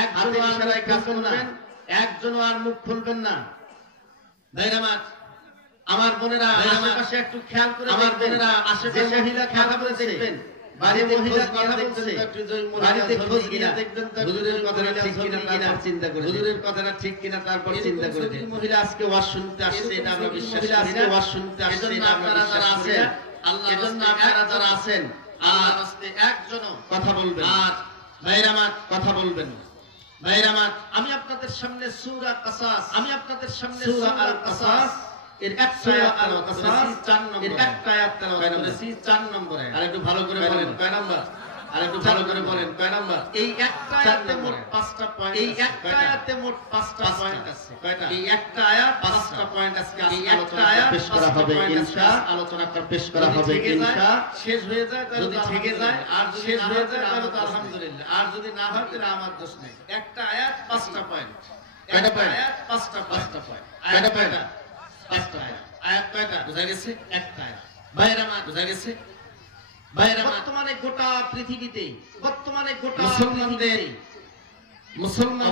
এক হাতের ইশারায় কাজ করবেন, একজনও আর মুখ খুলবেন না। ভাইরা আমার বোনেরা আশেপাশে একটু খেয়াল করে, আমার বোনেরা আশেপাশে মহিলা কথা বলে দেখবেন, বাড়িতে মহিলা কথা বলছে, বাড়িতে খোঁজ গিয়ে দেখবেন হুজুরের কথাটা ঠিক কিনা তারপর চিন্তা করে, হুজুরের কথাটা ঠিক কিনা তারপর চিন্তা করে। মহিলা আজকে ওয়াজ শুনতে আসছে এটা আমরা বিশ্বাস করি, আজকে ওয়াজ শুনতে আসছে এটা আমরা বিশ্বাস করি। এজন্য আপনারা যারা আছেন আল্লাহর রাস্তায় একজনও কথা বলবেন, আর ভাইরা আমার কথা বলবেন। ভাইরা আমার, আমি আপনাদের সামনে সূরা কাসাস, আমি আপনাদের সামনে সূরা আল কাসাস এর একটা আয়াত তেলাওয়াত করেছি, 4 নম্বর, এর একটা আয়াত তেলাওয়াত করেছি 4 নম্বরে। আর একটু ভালো করে বলেন কয় নাম্বার, আর একটু ভালো করে বলেন কয় নাম্বার। এই একটা আয়াতে মোট 5টা পয়েন্ট, এই একটা আয়াতে মোট 5টা পয়েন্ট আছে। কয়টা? এই একটা আয়াত 5টা পয়েন্ট আজকে আলোচনা পেশ করা হবে ইনশাআল্লাহ, আলোচনাটা পেশ করা হবে ইনশাআল্লাহ। শেষ হয়ে যায় যদি থেকে যায়, আর শেষ হয়ে যায় তাহলে তো আলহামদুলিল্লাহ, আর যদি না হয় তাহলে আমার দোষ নেই। একটা আয়াত 5টা পয়েন্ট, কয়টা পয়েন্ট? আয়াত 5টা পয়েন্ট, কয়টা পয়েন্ট? 5টা আয়াত। কয়টা বুঝা গেছে? একটা আয়াত। ভাইরা আমার বুঝা গেছে? বর্তমানে গোটা পৃথিবীতে, বর্তমানে গোটা মুসলমানদের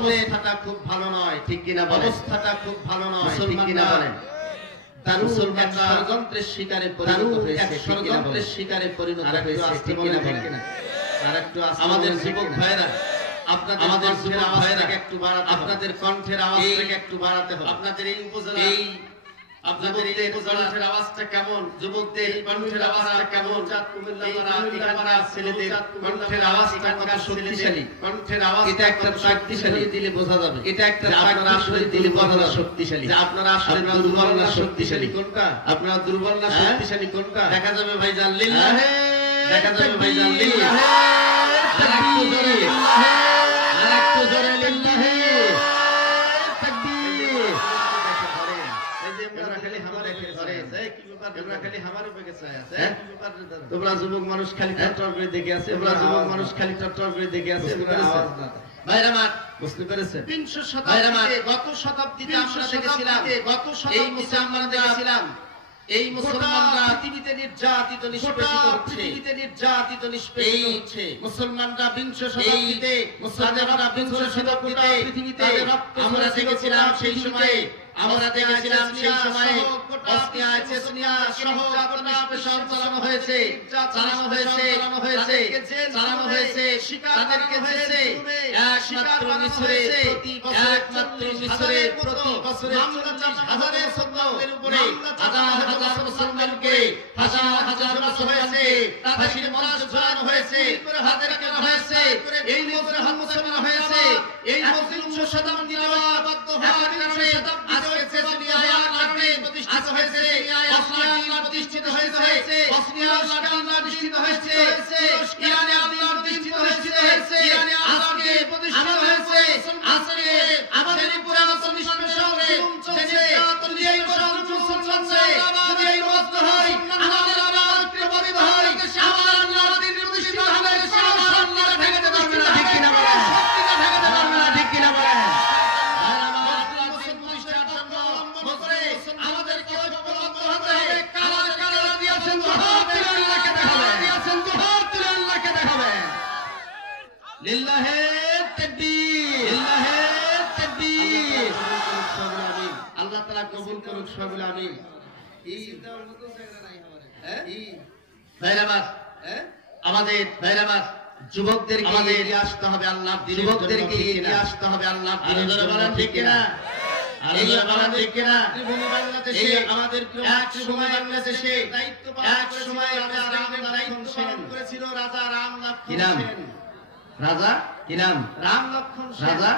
অবস্থাটা খুব ভালো নয়, ঠিক কিনা বলেন? অবস্থাটা খুব ভালো নয়, ঠিক কিনা বলেন? মুসলমানরা ষড়যন্ত্রের শিকারে পরিণত হয়েছে, ষড়যন্ত্রের শিকারে পরিণত হয়েছে, ঠিক কিনা বলেন? আর একটু আমাদের যুবক ভাইরা, আপনাদের আমাদের যুবক ভাইরাকে একটু বাড়াতে, আপনাদের কণ্ঠের আওয়াজটাকে একটু বাড়াতে হবে। আপনাদের এই উপজেলা, আপনাদের এই কণ্ঠের আওয়াজটা কেমন, যুবকদের কণ্ঠের আওয়াজটা কেমন, কুমিল্লা ছেলেদের কণ্ঠের আওয়াজটা কত শক্তিশালী, কণ্ঠের আওয়াজ এটা একটা শক্তিশালী দিলে বোঝা যাবে, এটা একটা আপনারা আসলে দিলে বোঝা যাবে শক্তিশালী, যে আপনারা আসলে দুর্বল না শক্তিশালী কোনটা, আপনারা দুর্বল না শক্তিশালী কোনটা দেখা যাবে ভাইজান লিল্লাহ, দেখা যাবে ভাইজান লিল্লাহ। আরেকটু জোরে লিল্লাহ, আরেকটু জোরে লিল্লাহ। তোমরা যুবক মানুষ খালি টট্টর করে দেখে আছে, তোমরা যুবক মানুষ খালি টট্টর করে দেখে আছে, আওয়াজ না। ভাইরা আমার বুঝতে পেরেছেন? বিংশ শতাব্দীতে, গত শতাব্দীতে আমরা দেখেছিলাম, গত শতাব্দীতে আমরা দেখেছিলাম এই মুসলমানরা পৃথিবীতে নির্যাতিত নিষ্পেষিত হচ্ছে, পৃথিবীতে নির্যাতিত নিষ্পেষিত হচ্ছে। মুসলমানরা বিংশ শতাব্দীতে, মুসলমানরা বিংশ শতাব্দীতে পৃথিবীতে আমরা দেখেছিলাম সেই সময়ে আমরা দেখেছিলাম সেই সময়ে বসনিয়া চেচনিয়া সহ নিষ্পেষণ চালানো হয়েছে তাদেরকে হয়েছে একমাত্র মিশরের প্রতি বছরে 40,000-এর সন্তানদের উপরে হাজার মুসলমানকে হাজার মুসলমানকে ফাঁসির মঞ্চ ঝুলানো হয়েছে, হাতের কাটা হয়েছে, এই মুসলমান হয়েছে। এই মুসলিম শতাব্দী বাধ্য হওয়ার কারণে আজকে চেচনিয়া প্রতিষ্ঠিত হয়েছে, বসনিয়া প্রতিষ্ঠিত হয়েছে, বসনিয়া প্রতিষ্ঠিত হয়েছে, ইরানে প্রতিষ্ঠিত হয়েছে, আজকে প্রতিষ্ঠিত হয়েছে। আজকে আমাদের উপরে নিষ্পেষণে চলছে, যদি এই চলছে, যদি এই মত হয় আমাদের আল্লাহকে বলি ভাই, আমার আল্লাহর দিন প্রতিষ্ঠিত হবে, আমার আল্লাহ ঠেকাতে পারবে না, ঠিক কিনা বলেন? শক্তিটা ঠেকাতে পারবে না, ঠিক কিনা বলেন? আমাদেরকে ঐক্যবদ্ধ হতে হবে। কারা কারা দিয়েছেন জোহার তুলে আল্লাহকে দেখাবে, দিয়েছেন জোহার তুলে আল্লাহকে দেখাবে। লিল্লাহে তাকবীর, লিল্লাহে তাকবীর। আল্লাহ তাআলা কবুল করুক সকলে, আমিন। আমাদের ভাইরাবাদ যুবকদেরকে এগিয়ে আসতে হবে আল্লাহর দ্বীনের জন্য, যুবকদেরকে এগিয়ে আসতে হবে আল্লাহর দ্বীনের জন্য, ঠিক কিনা? এই বাংলাদেশ কিনা বাংলাদেশে আমাদের এক সময় বাংলাদেশে দায়িত্ব করেছিল রাজা রাম লক্ষ্মণ সেন। রাজা কি নাম? রাম লক্ষ্মণ রাজা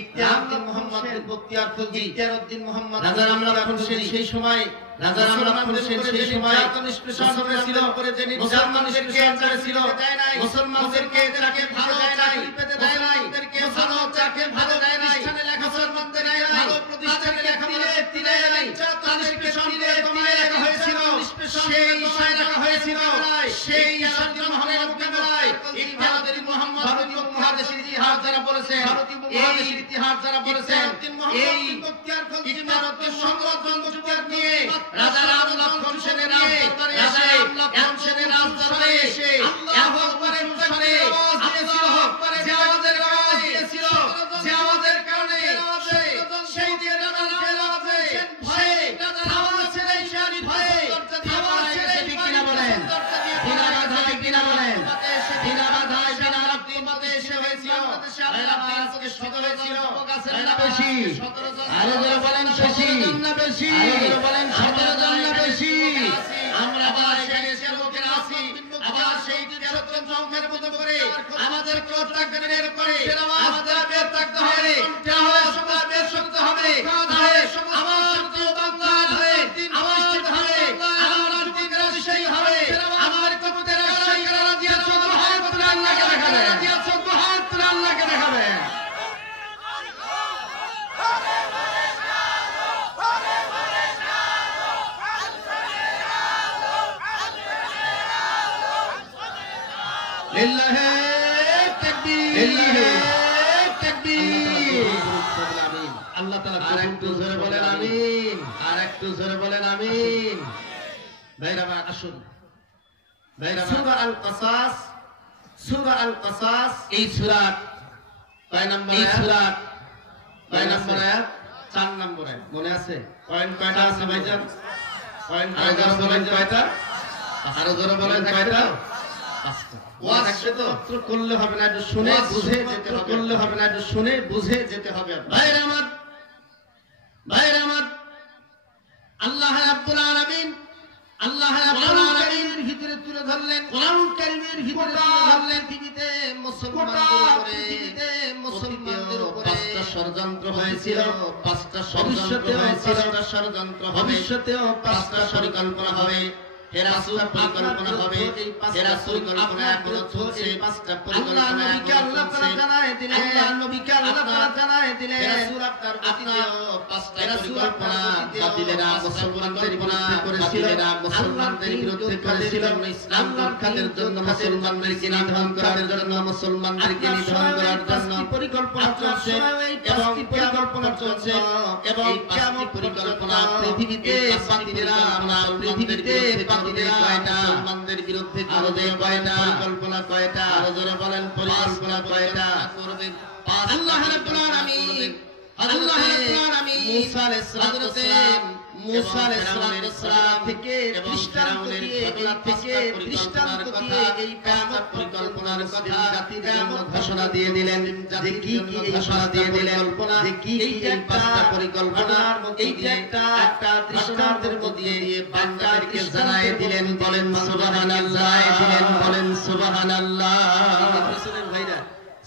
ইখতিয়ারউদ্দিন মোহাম্মদ বখতিয়ার খলজি, ইখতিয়ারউদ্দিন মোহাম্মদ রাজা রাম লক্ষ্মণ সেন সেই সময় রাজা রাম লক্ষ্মণ সেন সেই সময় নিষ্পেষণ করেছিল, মুসলমানদেরকে করেছিল, মুসলমানদেরকে তাকে ভালো চাকরি পেতে দেয় নাই, ভালো চাকরি ভালো দেয় নাই, মুসলমানদেরকে ভালো প্রতিষ্ঠানে লেখা দিতে দেয় নাই, তাদেরকে সঙ্গে কমিয়ে রাখা হয়েছিল, সেই বিষয় রাখা হয়েছিল, সেই ইখতিয়ারউদ্দিন মোহাম্মদ ইখতিয়ারউদ্দিন মোহাম্মদ ভারতীয় মহাদেশের ইতিহাস যারা বলেছেন, এই ইতিহাস যারা বলেছেন, এই ইখতিয়ারউদ্দিন সংরক্ষণ যুগের নিয়ে রাজা রাম লক্ষ্মণ সেনের রাজদরবারে এসে, রাম সেনের রাজদরবারে এসে আল্লাহু আকবারের উচ্চারণে আল্লাহু আকবারের যে আওয়াজের আওয়াজ দিয়েছিল, যে আওয়াজের কারণে সেই দিয়ে রাজা রাজে ভয়ে খাওয়া ছেড়ে সেই ভয়ে খাওয়া ছেড়ে ঠিক কিনা বলেন? বিনা বাধায় কিনা বলেন? বিনা বাধায় বিনা রক্তিমতে এসে হয়েছিল, আজকে 17 জন যুবক আছেন না বেশি? আরো যারা বলেন বেশি, না বেশি? আরো বলেন 17 জন না বেশি? আমরা আবার সেই যুবকের আছি, আবার সেই 13 জন যুবকের মতো করে আমাদের কোট তাকবীরের করে আমাদের বের থাকতে হবে, তাহলে সবার বের শক্ত হবে, তাহলে আমার তো বাংলা হবে, আমার হবে, আমার দিকরা সেই হবে, আমার কবুতর সেই করা দিয়া চোখ হাত তুলে আল্লাহকে দেখাবে, দিয়া চোখ হাত তুলে আল্লাহকে দেখাবে। লিল্লাহে তাকবীর, লিল্লাহে তাকবীর। আল্লাহ তাআলা আর একটু জোরে বলেন আমিন, আর একটু জোরে বলেন আমিন। ভাইরা আসুন, ভাইরা সূরা আল কাসাস, সূরা আল কাসাস এই সূরা কয় নম্বর আয়াত? এই সূরা কয় নম্বর আয়াত? 4 নম্বর আয়াত। মনে আছে? পয়েন্ট কয়টা আছে ভাইজান? পয়েন্ট কয়টা আছে ভাইজান? আরো জোরে বলেন কয়টা? 5টা। ওয়াজ শুধু করলে হবে না, একটু শুনে বুঝে যেতে হবে, করলে হবে না, একটু শুনে বুঝে যেতে হবে। ভাইরা আমার, ভাইরা আমার, আল্লাহ রাব্বুল আলামিন, আল্লাহ রাব্বুল আলামিনের ভিতরে তুলে ধরলেন, কোরআন কারীমের ভিতরে তুলে ধরলেন পৃথিবীতে মুসলমানদের উপরে 5টা ষড়যন্ত্র হয়েছিল, 5টা ষড়যন্ত্র হয়েছিল, 5টা ষড়যন্ত্র হবে, ভবিষ্যতেও 5টা পরিকল্পনা হবে, হেরাসুর পরিকল্পনা হবে, হেরাসুর পরিকল্পনা এখনো চলছে, 5টা পরিকল্পনা আল্লাহ তাআলা জানায় দিলেন, আল্লাহ নবীকে আল্লাহ তাআলা জানায় দিলেন, হেরাসুর আপনার অতীতে 5টা পরিকল্পনা বাতিলেরা মুসলমানদের বিরুদ্ধে করেছিল, মুসলমানদের বিরুদ্ধে করেছিল, ইসলাম রক্ষার জন্য মুসলমানদেরকে নিধন করার জন্য, মুসলমানদেরকে নিধন করার জন্য পরিকল্পনা চলছে, এবং পরিকল্পনা চলছে, এবং 5টি পরিকল্পনা পৃথিবীতে বাতিলেরা পৃথিবীতে কয়টা মুসলমানদের বিরুদ্ধে করবে, কয়টা পরিকল্পনা, কয়টা আরো জোরে বলেন পরিকল্পনা কয়টা করবে? আল্লাহ রাব্বুল আলামিন মুসা আলাইহিস সালাম থেকে দৃষ্টান্ত দিয়ে এই কিয়ামত পরিকল্পনার কথা কিয়ামত ঘোষণা দিয়ে দিলেন যে কি কি ঘোষণা দিয়ে দিলেন যে কি এই পাঁচটা পরিকল্পনার মধ্যে একটা দৃষ্টান্তের মধ্যে দিয়ে বান্দাদেরকে জানায় দিলেন বলেন সুবহানাল্লাহ বলেন সুবহানাল্লাহ ভাইরা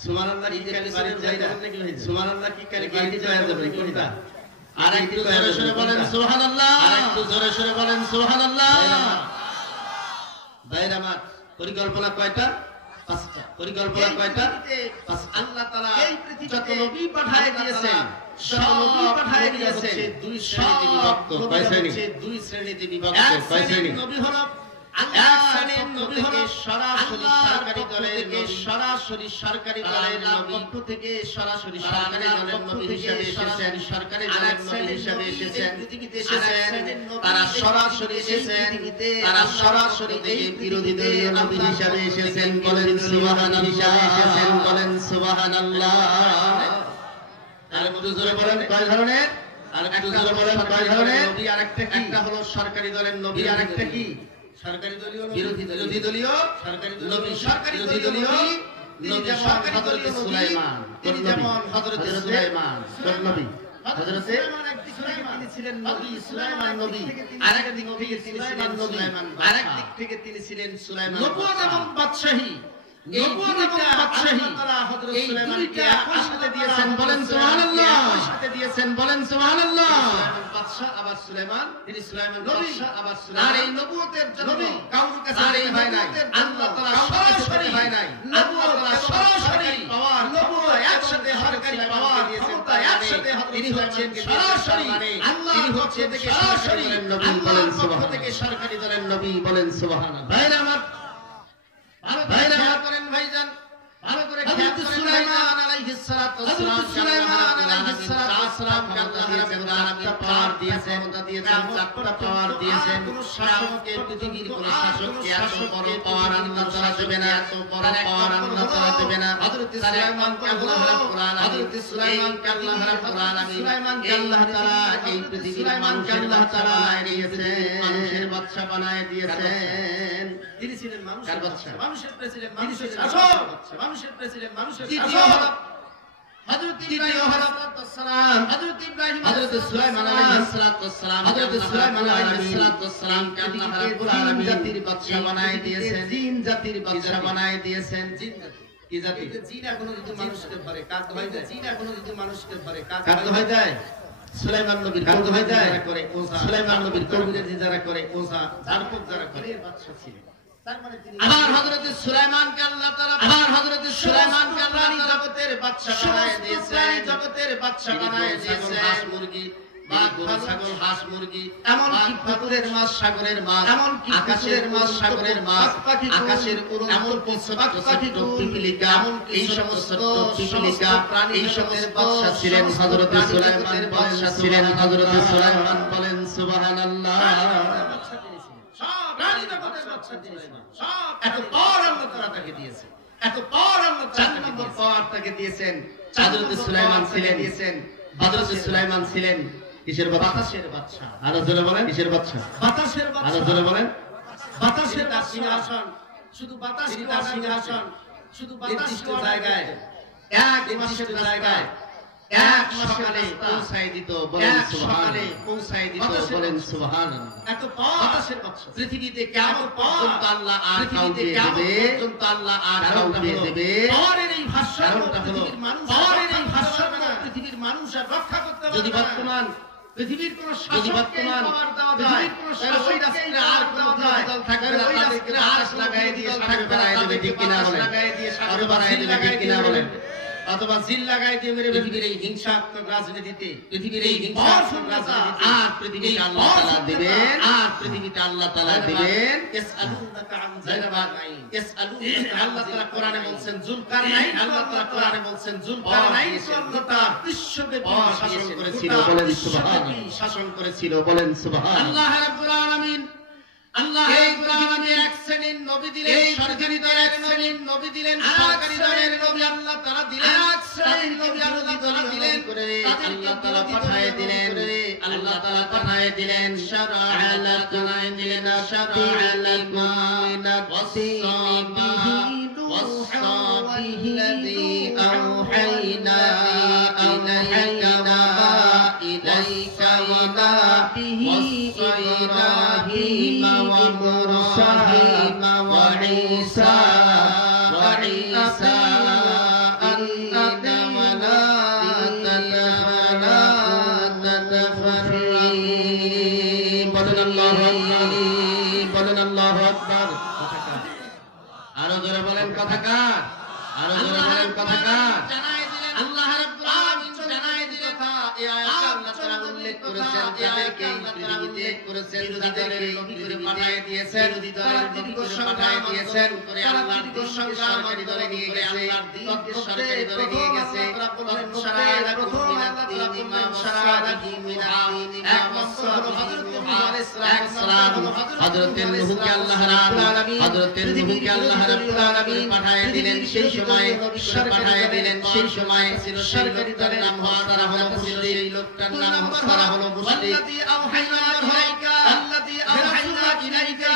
সুবহানাল্লাহ কি ক্যালিসের ভাইরা সুবহানাল্লাহ কি ক্যালিসের হয়ে যাবে কোনটা আরেকটু জোরে জোরে বলেন সুবহানাল্লাহ আরেকটু জোরে জোরে বলেন সুবহানাল্লাহ ভাইরা আমার পরিকল্পনা কয়টা পাঁচটা পরিকল্পনা কয়টা আল্লাহ তাআলা এই পৃথিবীতে যত নবী পাঠায় দিয়েছেন সব নবী পাঠায় দিয়েছেন দুই শ্রেণীতে বিভক্ত কয় শ্রেণী দুই শ্রেণীতে বিভক্ত কয় শ্রেণী নবী হলো এক শ্রেণীর নবী হলো সরাসরি সরকারি দলের নবী সরাসরি সরকারি দলের পক্ষ থেকে সরাসরি সরকারি দলের নবী হিসেবে এসেছেন সরকারি দলের নবী হিসেবে এসেছেন পৃথিবীতে এসেছেন তারা সরাসরি এসেছেন তারা সরাসরি এই বিরোধী দলীয় নবী হিসেবে এসেছেন বলেন সুবহানাল্লাহ এসেছেন বলেন সুবহানাল্লাহ আর একটু জোরে বলেন কয় ধরনের আর একটু জোরে বলেন কয় ধরনের নবী আরেকটা কি একটা হলো সরকারি দলের নবী আরেকটা কি সরকারি দলীয় বিরোধী দলীয় সরকারি নবী সরকারি দলীয় নবী সরকারি দলীয় সুলাইমান তিনি যেমন হযরত সুলাইমান নবী হযরত সুলাইমান তিনি ছিলেন নবী সুলাইমান নবী আরেক দিক থেকে তিনি ছিলেন নবী আরেক দিক থেকে তিনি ছিলেন সুলাইমান নবুয়ত এবং বাদশাহী নবুয়ত এবং বাদশাহী আল্লাহ হযরত সুলাইমানকে একসাথে দিয়েছেন বলেন সুবহানাল্লাহ একসাথে দিয়েছেন বলেন সুবহানাল্লাহ বাদশা আবার সুলাইমান তিনি সুলাইমান বাদশা আবার সুলাইমান আর এই নবুয়তের জন্য কারোর কাছে হয় নাই আল্লাহ তাআলা সরাসরি হয় নাই আল্লাহ তাআলা সরাসরি পাওয়ার নবুয়ত একসাথে সরকারি পাওয়ার ক্ষমতা একসাথে তিনি হচ্ছেন সরাসরি আল্লাহ পক্ষ থেকে সরাসরি নবী বলেন সুবহানাল্লাহ থেকে সরকারি দলের নবী বলেন সুবহানাল্লাহ ভাইরা আমার ভাইরা করেন ভাইজান ভালো করে হযরত সুলাইমান আলাইহিস সালাতু ওয়াস সালাম আল্লাহ রাব্বুল আলামিন পাওয়ার দিয়েছেন চারটা পাওয়ার দিয়েছেন কোন শাসককে পৃথিবীর কোন শাসককে এত বড় পাওয়ার আল্লাহ তাআলা দেবে না এত বড় পাওয়ার আল্লাহ তাআলা দেবে না হযরত সুলাইমানকে আল্লাহ রাব্বুল আলামিন হযরত সুলাইমানকে আল্লাহ রাব্বুল আলামিন সুলাইমানকে আল্লাহ তাআলা এই পৃথিবীর মানুষের আল্লাহ তাআলা দিয়েছেন মানুষের বাদশা বানায় দিয়েছেন তিনি ছিলেন মানুষের বাদশা মানুষের প্রেসিডেন্ট মানুষের শাসক মানুষের প্রেসিডেন্ট মানুষের শাসক হযরত ইব্রাহিম আলাইহিস সালাম হযরত ইব্রাহিম হযরত সুলাইমান আলাইহিস সালাম হযরত সুলাইমান আলাইহিস সালাম কে আল্লাহ রাব্বুল আলামিন জাতির বাদশা বানায় দিয়েছেন জিন জাতির বাদশা বানায় দিয়েছেন জিন জাতি কি জাতি জিন এখনো যদি মানুষকে ধরে কাজ হয় যায় জিন এখনো যদি মানুষকে ধরে কাজ হয় যায় সুলাইমান নবীর কাজ হয় যায় করে ওসা সুলাইমান নবীর কর্মীদের যারা করে ওসা জারপুক যারা করে বাদশা ছিলেন আবার হযরত সুলাইমানকে আল্লাহ তাআলা আবার হযরত সুলাইমানকে আল্লাহ জগতের বাদশা বানায় দিয়েছেন জগতের বাদশা বানায় দিয়েছেন হাঁস মুরগি বাঘ গরু ছাগল হাঁস মুরগি এমন কি পুকুরের মাছ সাগরের মাছ এমন কি আকাশের মাছ সাগরের মাছ আকাশের উড়ন এমন কি ছোট পিপিলিকা এই সমস্ত পিপিলিকা এই সমস্ত বাদশা ছিলেন হযরত সুলাইমানের বাদশা ছিলেন হযরত সুলাইমান বলেন সুবহানাল্লাহ এত পাওয়ার আল্লাহ তাআলা তাকে দিয়েছেন এত পাওয়ার আল্লাহ চার নম্বর পাওয়ার তাকে দিয়েছেন হযরত সুলাইমান ছিলেন হযরত সুলাইমান ছিলেন কিসের বাতাসের বাদশা আর জোরে বলেন কিসের বাদশা বাতাসের বাদশা আর জোরে বলেন বাতাসের সিংহাসন শুধু বাতাস তার সিংহাসন শুধু বাতাস জায়গায় এক নির্দিষ্ট জায়গায় এক সকালে পৌঁছায় দিত বলেন সুবহানাল্লাহ পৌঁছায় দিত বলেন সুবহানাল্লাহ এত বাতাসের বাদশা পৃথিবীতে কিয়ামত পর্যন্ত আল্লাহ আর কাউকে দেবে পর্যন্ত আল্লাহ আর কাউকে দেবে পাওয়ারের এই ভাষা পৃথিবীর মানুষ পাওয়ারের এই ভাষা পৃথিবীর মানুষ আর রক্ষা করতে পারবে যদি বর্তমান পৃথিবীর কোন শাসককে পাওয়ার দেওয়া যায় পৃথিবীর কোন শাসককে আর কোন দল থাকবে না তাদেরকে আশ লাগায় দিয়ে সাগর বানায় দেবে ঠিক কিনা বলেন লাগায় দিয়ে সাগর বানায় দেবে ঠিক কিনা বলেন অথবা জিল লাগাই দিয়ে মেরে পৃথিবীর এই হিংসাত্মক রাজনীতিতে পৃথিবীর এই হিংসাত্মক রাজনীতিতে আর পৃথিবীতে আল্লাহ তাআলা দিবেন আর পৃথিবীতে আল্লাহ তাআলা দিবেন ইসআলুনাকা আন যালবানাইন ইসআলুনাকা আল্লাহ তাআলা কোরআনে বলছেন যুলকারনাইন আল্লাহ তাআলা কোরআনে বলছেন যুলকারনাইন গোটা বিশ্বব্যাপী শাসন করেছিল বলেন সুবহানাল্লাহ শাসন করেছিল বলেন সুবহানাল্লাহ আল্লাহ রাব্বুল আলামিন আল্লাহ রাব্বুল আলামিন এক শ্রেণীর নবী দিলেন সরকারি দলের এক শ্রেণীর নবী দিলেন সরকারি দলের নবী আল্লাহ তাআলা দিলেন শ্রেণীর নবী আল্লাহ তাআলা দিলেন আল্লাহ তাআলা পাঠিয়ে দিলেন আল্লাহ তাআলা পাঠিয়ে দিলেন শারআ লাকুম দিলেন শারআ লাকুম والذي أوحينا إليك وإبراهيم وموسى وعيسى আরো জোরে বলেন কথাকার আরো জোরে বলেন কথাকার আল্লাহ রাব্বুল আলামিন জানায় দিলেন এই আয়াতে আল্লাহ তাআলা উল্লেখ করেছেন যাদেরকে পৃথিবীতে করেছেন তাদেরকে নবী করে পাঠিয়ে দিয়েছেন তারা দীর্ঘ সংগ্রাম দিয়েছেন করে আল্লাহর দীর্ঘ সংগ্রাম সরকারি দলে নিয়ে গেছে আল্লাহর দ্বীনকে সরকারি দলে নিয়ে গেছে প্রথম আল্লাহ তাআলা সারাদি মিনাদিন এক নম্বর হলো হযরত নূহ আলাইহিস সালাম হযরত নূহকে আল্লাহ রাব্বুল আলামিন হযরত নূহকে আল্লাহ রাব্বুল আলামিন পাঠিয়ে দিলেন সেই সময় পাঠিয়ে দিলেন সেই সময় ছিল সরকারি দলের নাম তারা হলো মুশরিক এই লোকটার নাম তারা হলো মুশরিক আল্লাযী আওহাইনা ইলাইকা আল্লাযী আওহাইনা ইলাইকা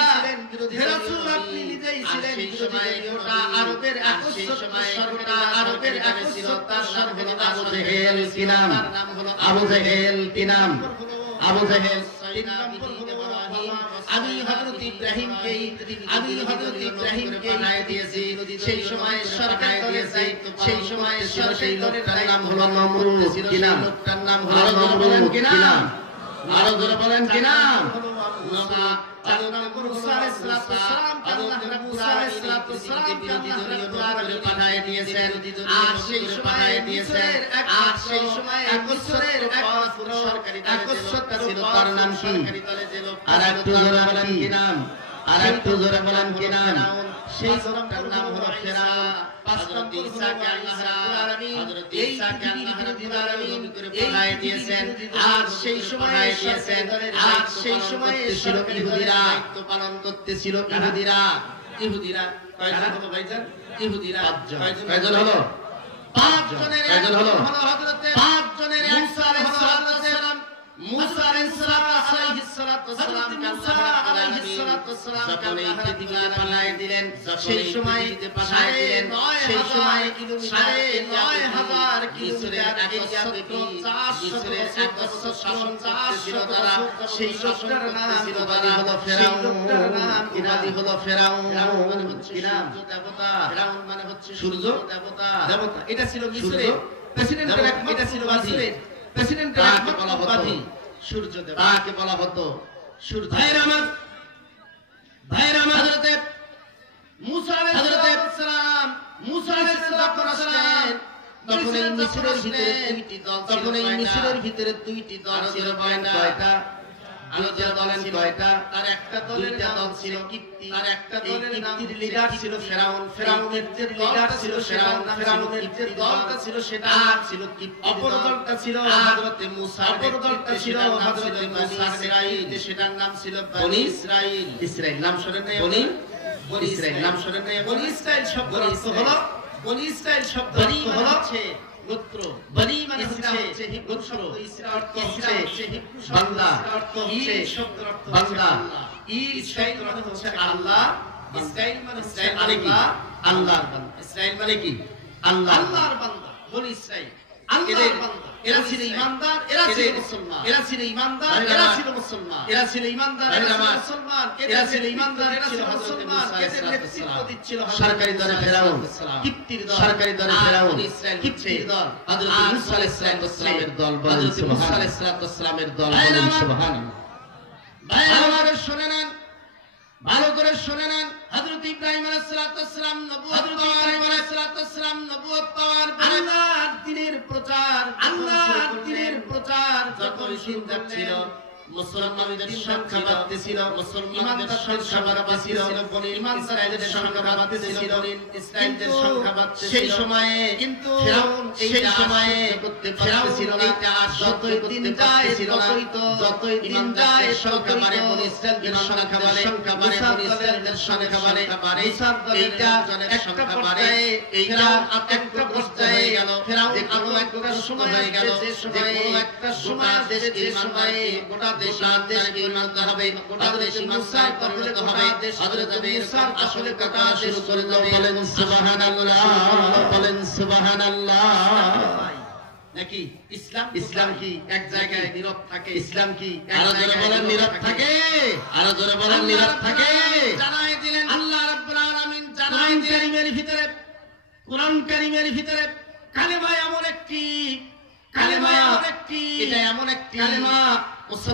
হে রাসূল আপনি নিজেই ছিলেন সেই সময় গোটা আরবের একচ্ছত্র সর্বটা আরবের একচ্ছত্র সর্বটা আবু জেহেল কি নাম আবু জেহেল কি নাম আবু জেহেল তিন নম্বর আমি হযরত ইব্রাহিমকে পাঠিয়ে দিয়েছি সেই সময় সরকার দিয়েছে সেই সময় সেই লোকটার নাম হলো নমরুদ কি নাম লোকটার নাম হলো নমরুদ কি নাম আরো জোরে বলেন কি নাম মুসা আলাইহিস সালাম আল্লাহ রাব্বুল আলামিন পাঠিয়ে দিয়েছেন আর সেই সময় দিয়েছেন আর সেই সময় এক বছরের সরকারি একচ্ছত্র ছিল তার নাম কি আর একটু জোরে বলেন কি নাম আর একটু জোরে বলেন কি নাম সেই লোকটার নাম হলো ফেরাউন হযরত ঈসাকে আল্লাহ রাব্বুল আলামিন হযরত ঈসাকে আল্লাহ রাব্বুল আলামিন পাঠিয়ে দিয়েছেন আর সেই সময় দিয়েছেন আর সেই সময় ছিল ইহুদিরা দায়িত্ব পালন করতেছিল ইহুদিরা কয়জন হলো ভাইজান ইহুদিরা কয়জন হলো 5 জনের কয়জন হলো হযরত 5 জনের মুসা আলাইহিস সালাম মুসা আলাইহিস সালাম মুসা আলাইহিস সালাম পৃথিবীতে পাঠিয়ে দিলেন সেই সময় পাঠিয়ে দিলেন সেই সময় 9,000 কিলোমিটার এরিয়াতে 400 শাসন ছিল তারা সেই লোকটার নাম ছিল তারা হলো ফেরাউন উপাধি হলো ফেরাউন মানে হচ্ছে সূর্য দেবতা ফেরাউন মানে হচ্ছে সূর্য দেবতা এটা ছিল মিশরের প্রেসিডেন্টের এক এটা ছিল মিশরের প্রেসিডেন্টের এক উপাধি সূর্য দেবতা তাকে বলা হতো সূর্য ভাইরা হযরত মুসা আলাইহিস সালাম তখন এই মিশরের ভিতরে দুইটি দল ছিল বলেন কয়টা আলোচনা দলেন কয়টা তার একটা দলের নাম ছিল কিপ্তি তার একটা দলের কিপ্তির লিডার ছিল ফেরাউনের যে লিডার ছিল ফেরাউনের যে দলটা ছিল সেটা ছিল কিপ্তি অপর দলটা ছিল হযরত মুসা অপর দলটা ছিল হযরত মুসা ইসরাইল সেটার নাম ছিল বনি ইসরাইল নাম শুনেন না বনি ইসরাইল নাম শুনেন না বনি ইসরাইল শব্দের অর্থ হলো বনি ইসরাইল শব্দের অর্থ হলো গোত্র বনি মানে হচ্ছে গোত্র ইসরা অর্থ হচ্ছে বান্দা ই শব্দের অর্থ বান্দা ইসরাইল মানে হচ্ছে আল্লাহ ইসরাইল মানে হচ্ছে আল্লাহ আল্লাহর বান্দা ইসরাইল মানে কি আল্লাহর বান্দা বনি ইসরাইল আল্লাহর বান্দা এরা ছিল ঈমানদার এরা ছিল মুসলমান এরা ছিল ঈমানদার এরা ছিল মুসলমান এরা ছিল ঈমানদার এরা ছিল মুসলমান এরা ছিল ঈমানদার এরা ছিল মুসলমান এদের নেতৃত্ব দিচ্ছিল সরকারি দলে ফেরাউন কিপ্তির দল সরকারি দলে ফেরাউন কিপ্তির দল হযরত মুসা আলাইহিস সালামের দল বলেন সুবহানাল্লাহ মুসা আলাইহিস সালামের দল বলেন সুবহানাল্লাহ ভাইরা আমার শুনে নেন ভালো করে শুনে নেন হযরত ইব্রাহিম আলাইহিস সালাম নবুয়ত হযরত ইব্রাহিম আলাইহিস সালাম নবুয়ত পাওয়ার পরে আল্লাহর দ্বীনের প্রচার যখন চিন্তা ছিল মুসলমানদের সংখ্যা বাড়তেছিল, মুসলমানদের সংখ্যা বাড়তেছিল, বনি ইসরাইলের সংখ্যা বাড়তেছিল, ইসরাইলদের সংখ্যা বাড়তেছিল। সেই সময়ে কিন্তু ফিরাউন সেই সময়ে করতে পারতেছিল না। যতই দিন যায় যতই দিন যায় সংখ্যা বাড়ে, বনি ইসরাইলদের সংখ্যা বাড়ে, বনি ইসরাইলদের সংখ্যা বাড়ে। এইটা একটা পর্যায়ে এইটা একটা পর্যায়ে গেল। ফিরাউন এমন একটা সময় হয়ে গেল যে একটা সময় দেশে যে সময়ে গোটা দেশ ঈমানদার হবে, গোটা দেশ মুসার পরিণত হবে। হযরত মুসা আসলে কথা শুরু করে দেবে। বলেন সুবহানাল্লাহ, বলেন সুবহানাল্লাহ। নাকি ইসলাম কি এক জায়গায় নীরব থাকে? ইসলাম কি আরো জোরে বলেন নীরব থাকে? আরো জোরে বলেন নীরব থাকে? জানাই দিলেন আল্লাহ রাব্বুল আলামিন, জানাই কারীমের ভিতরে, কোরআন কারীমের ভিতরে কালেমা এমন একটি, কালেমা এমন একটি, এটা এমন একটি কালেমা,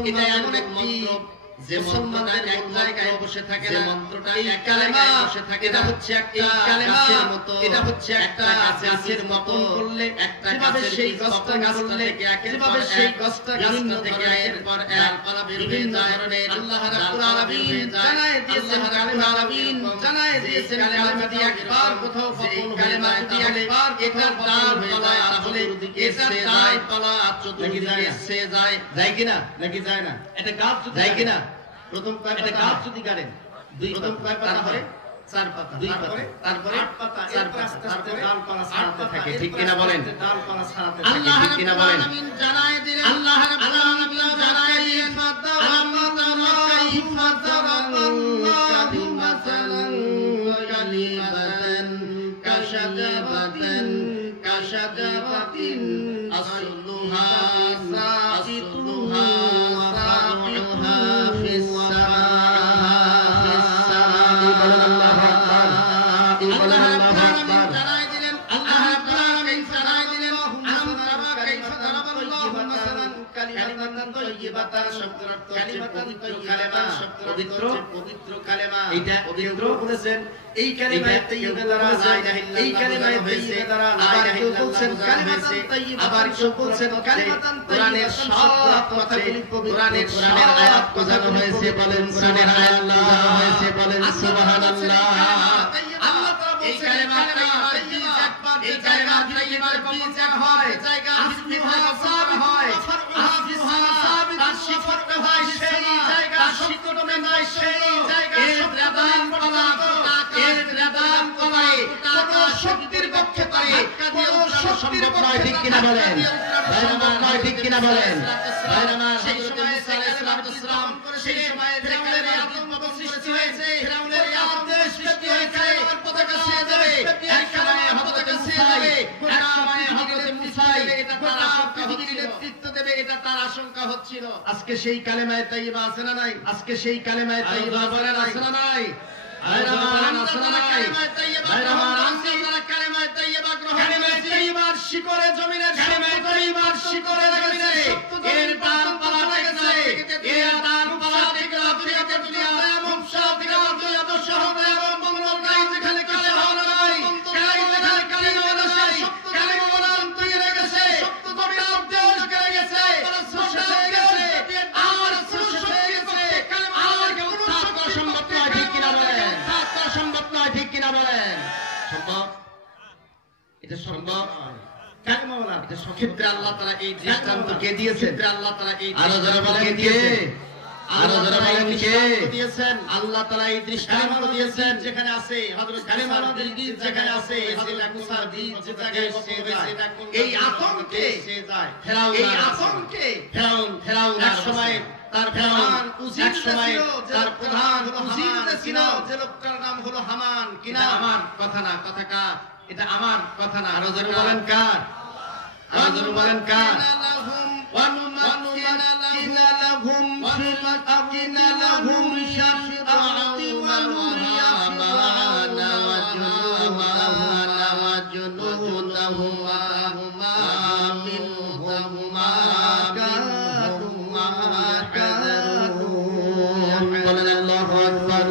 এটা এমন একটি মন্ত্র যে মুসলমানদের এক জায়গায় বসে থাকে না, মন্ত্রটা এক জায়গায় বসে থাকে। এটা হচ্ছে একটা গাছের মতো, এটা হচ্ছে একটা গাছের মতো করলে একটা গাছের সেই গাছটা থেকে একেবারে সেই গাছটা থেকে একের পর এক পালা বের হয়ে যায়। আল্লাহ রাব্বুল আলামিন জানায় দিয়েছেন, আল্লাহ আলামিন জানায় দিয়েছেন কালেমাটি একবার কোথাও বপন হয়ে যায়, একবার এটা ডাল পালা তাহলে এটা ডাল পালা চতুর্দিকে এসে যায়, যায় কিনা? নাকি যায় না? এটা গাছ যায় কিনা? প্রথম কয়েকটা গাছ যদি গাড়েন, দুই প্রথম কয় পাতা হয়? চার পাতা, তারপরে আট পাতা, তারপরে ডালপালা ছাড়াতে থাকে। ঠিক কিনা বলেন? ডালপালা ছাড়াতে থাকে। ঠিক কিনা বলেন? জানায় দিলেন আল্লাহ রাব্বুল আলামিন জানায় দিলেন ফাদারাল্লাহু কাইফা কালিমাতান কাশাজারাতিন আসলুহা সাবিতুহা ফারউহা ফিস পবিত্র কালেমা। এটা পবিত্র বলেছেন এই কালেমায়ে তাইয়্যিবা দ্বারা লা ইলাহা ইল্লাল্লাহ, এই কালেমায়ে তাইয়্যিবা দ্বারা আবার কেউ বলছেন কালিমাতান তাইয়্যিবা, আবার কেউ বলছেন কালিমাতান তাইয়্যিবা। কোরআনের সব কথাগুলি পবিত্র, কোরআনের আয়াত বোঝানো হয়েছে, বলেন কোরআনের আয়াত বোঝানো হয়েছে, বলেন সুবহানাল্লাহ। আল্লাহ তাআলা বলেন এই কালেমা তাইয়্যিবা, এই কালেমা তাইয়্যিবার বীজ এক হয়, জায়গা আসলুহা সাবিত হয়, আসলুহা সাবিত, তার শিকড় হয় সেই জায়গা, শিকড় হয় সেই জায়গা, এর রেদান পালা এর রেদান করে কোন শক্তির পক্ষে পারে, কোন শক্তির পক্ষে ঠিক কিনা বলেন? সম্ভব নয়, ঠিক কিনা বলেন? সেই সময় মুসা আলাইহিস সালাম, সেই সময় ফিরাউনের আতঙ্ক সৃষ্টি হয়েছে, ফিরাউনের আতঙ্ক সৃষ্টি হয়েছে, পতাকা ছেয়ে যাবে, এক সময় পতাকা ছেয়ে যাবে, এক সময় হযরত মুসা এটা তার আশঙ্কা হচ্ছিল, নেতৃত্ব দেবে এটা তার আশঙ্কা হচ্ছিল। আজকে সেই কালেমায়ে তাইয়্যিবা আছে না নাই? আজকে সেই কালেমায়ে তাইয়্যিবা বলেন আছে না নাই? শিকড়ে জমিনে শিকড়ে লেগেছে, এর ডাল পালা লেগেছে, এর ডাল পালা থেকে এমন সব এত সহজ এবং মঙ্গল নাই যেখানে কালে হওয়া নাই, যেখানে কালে হওয়া নাই, কালে হওয়া তৈরি হয়ে গেছে, এটা সম্ভব কালেমাওয়ালা, এটা ক্ষেত্রে আল্লাহ তাআলা এই দৃষ্টান্ত কে দিয়েছেন? আল্লাহ তাআলা এই আরো যারা বলেন কে? আরো যারা বলেন কে দিয়েছেন? আল্লাহ তাআলা এই দৃষ্টান্ত দিয়েছেন যেখানে আছে হযরত কালেমাওয়ালাদের বীজ, যেখানে আছে হযরত মুসার বীজ, যে জায়গায় বসে যায় এই আতঙ্কে সে যায় ফেরাউন, এই আতঙ্কে ফেরাউন এক সময় তার প্রধান উজির সময় তার প্রধান উজির ছিল যে লোকটার নাম হলো হামান। কিনা আমার কথা না, কথা কার? এটা আমার কথা না, আরো জোরে বলেন কার? আরো জোরে বলেন কার? ওয়ানুমাক্কিনা লাহুম ফিল আরদিনা লাহুম শাফাআতি ওয়া নুরিয়ানা ওয়া জুনুদাহুমা মিনহুমা বলেন আল্লাহু আকবার।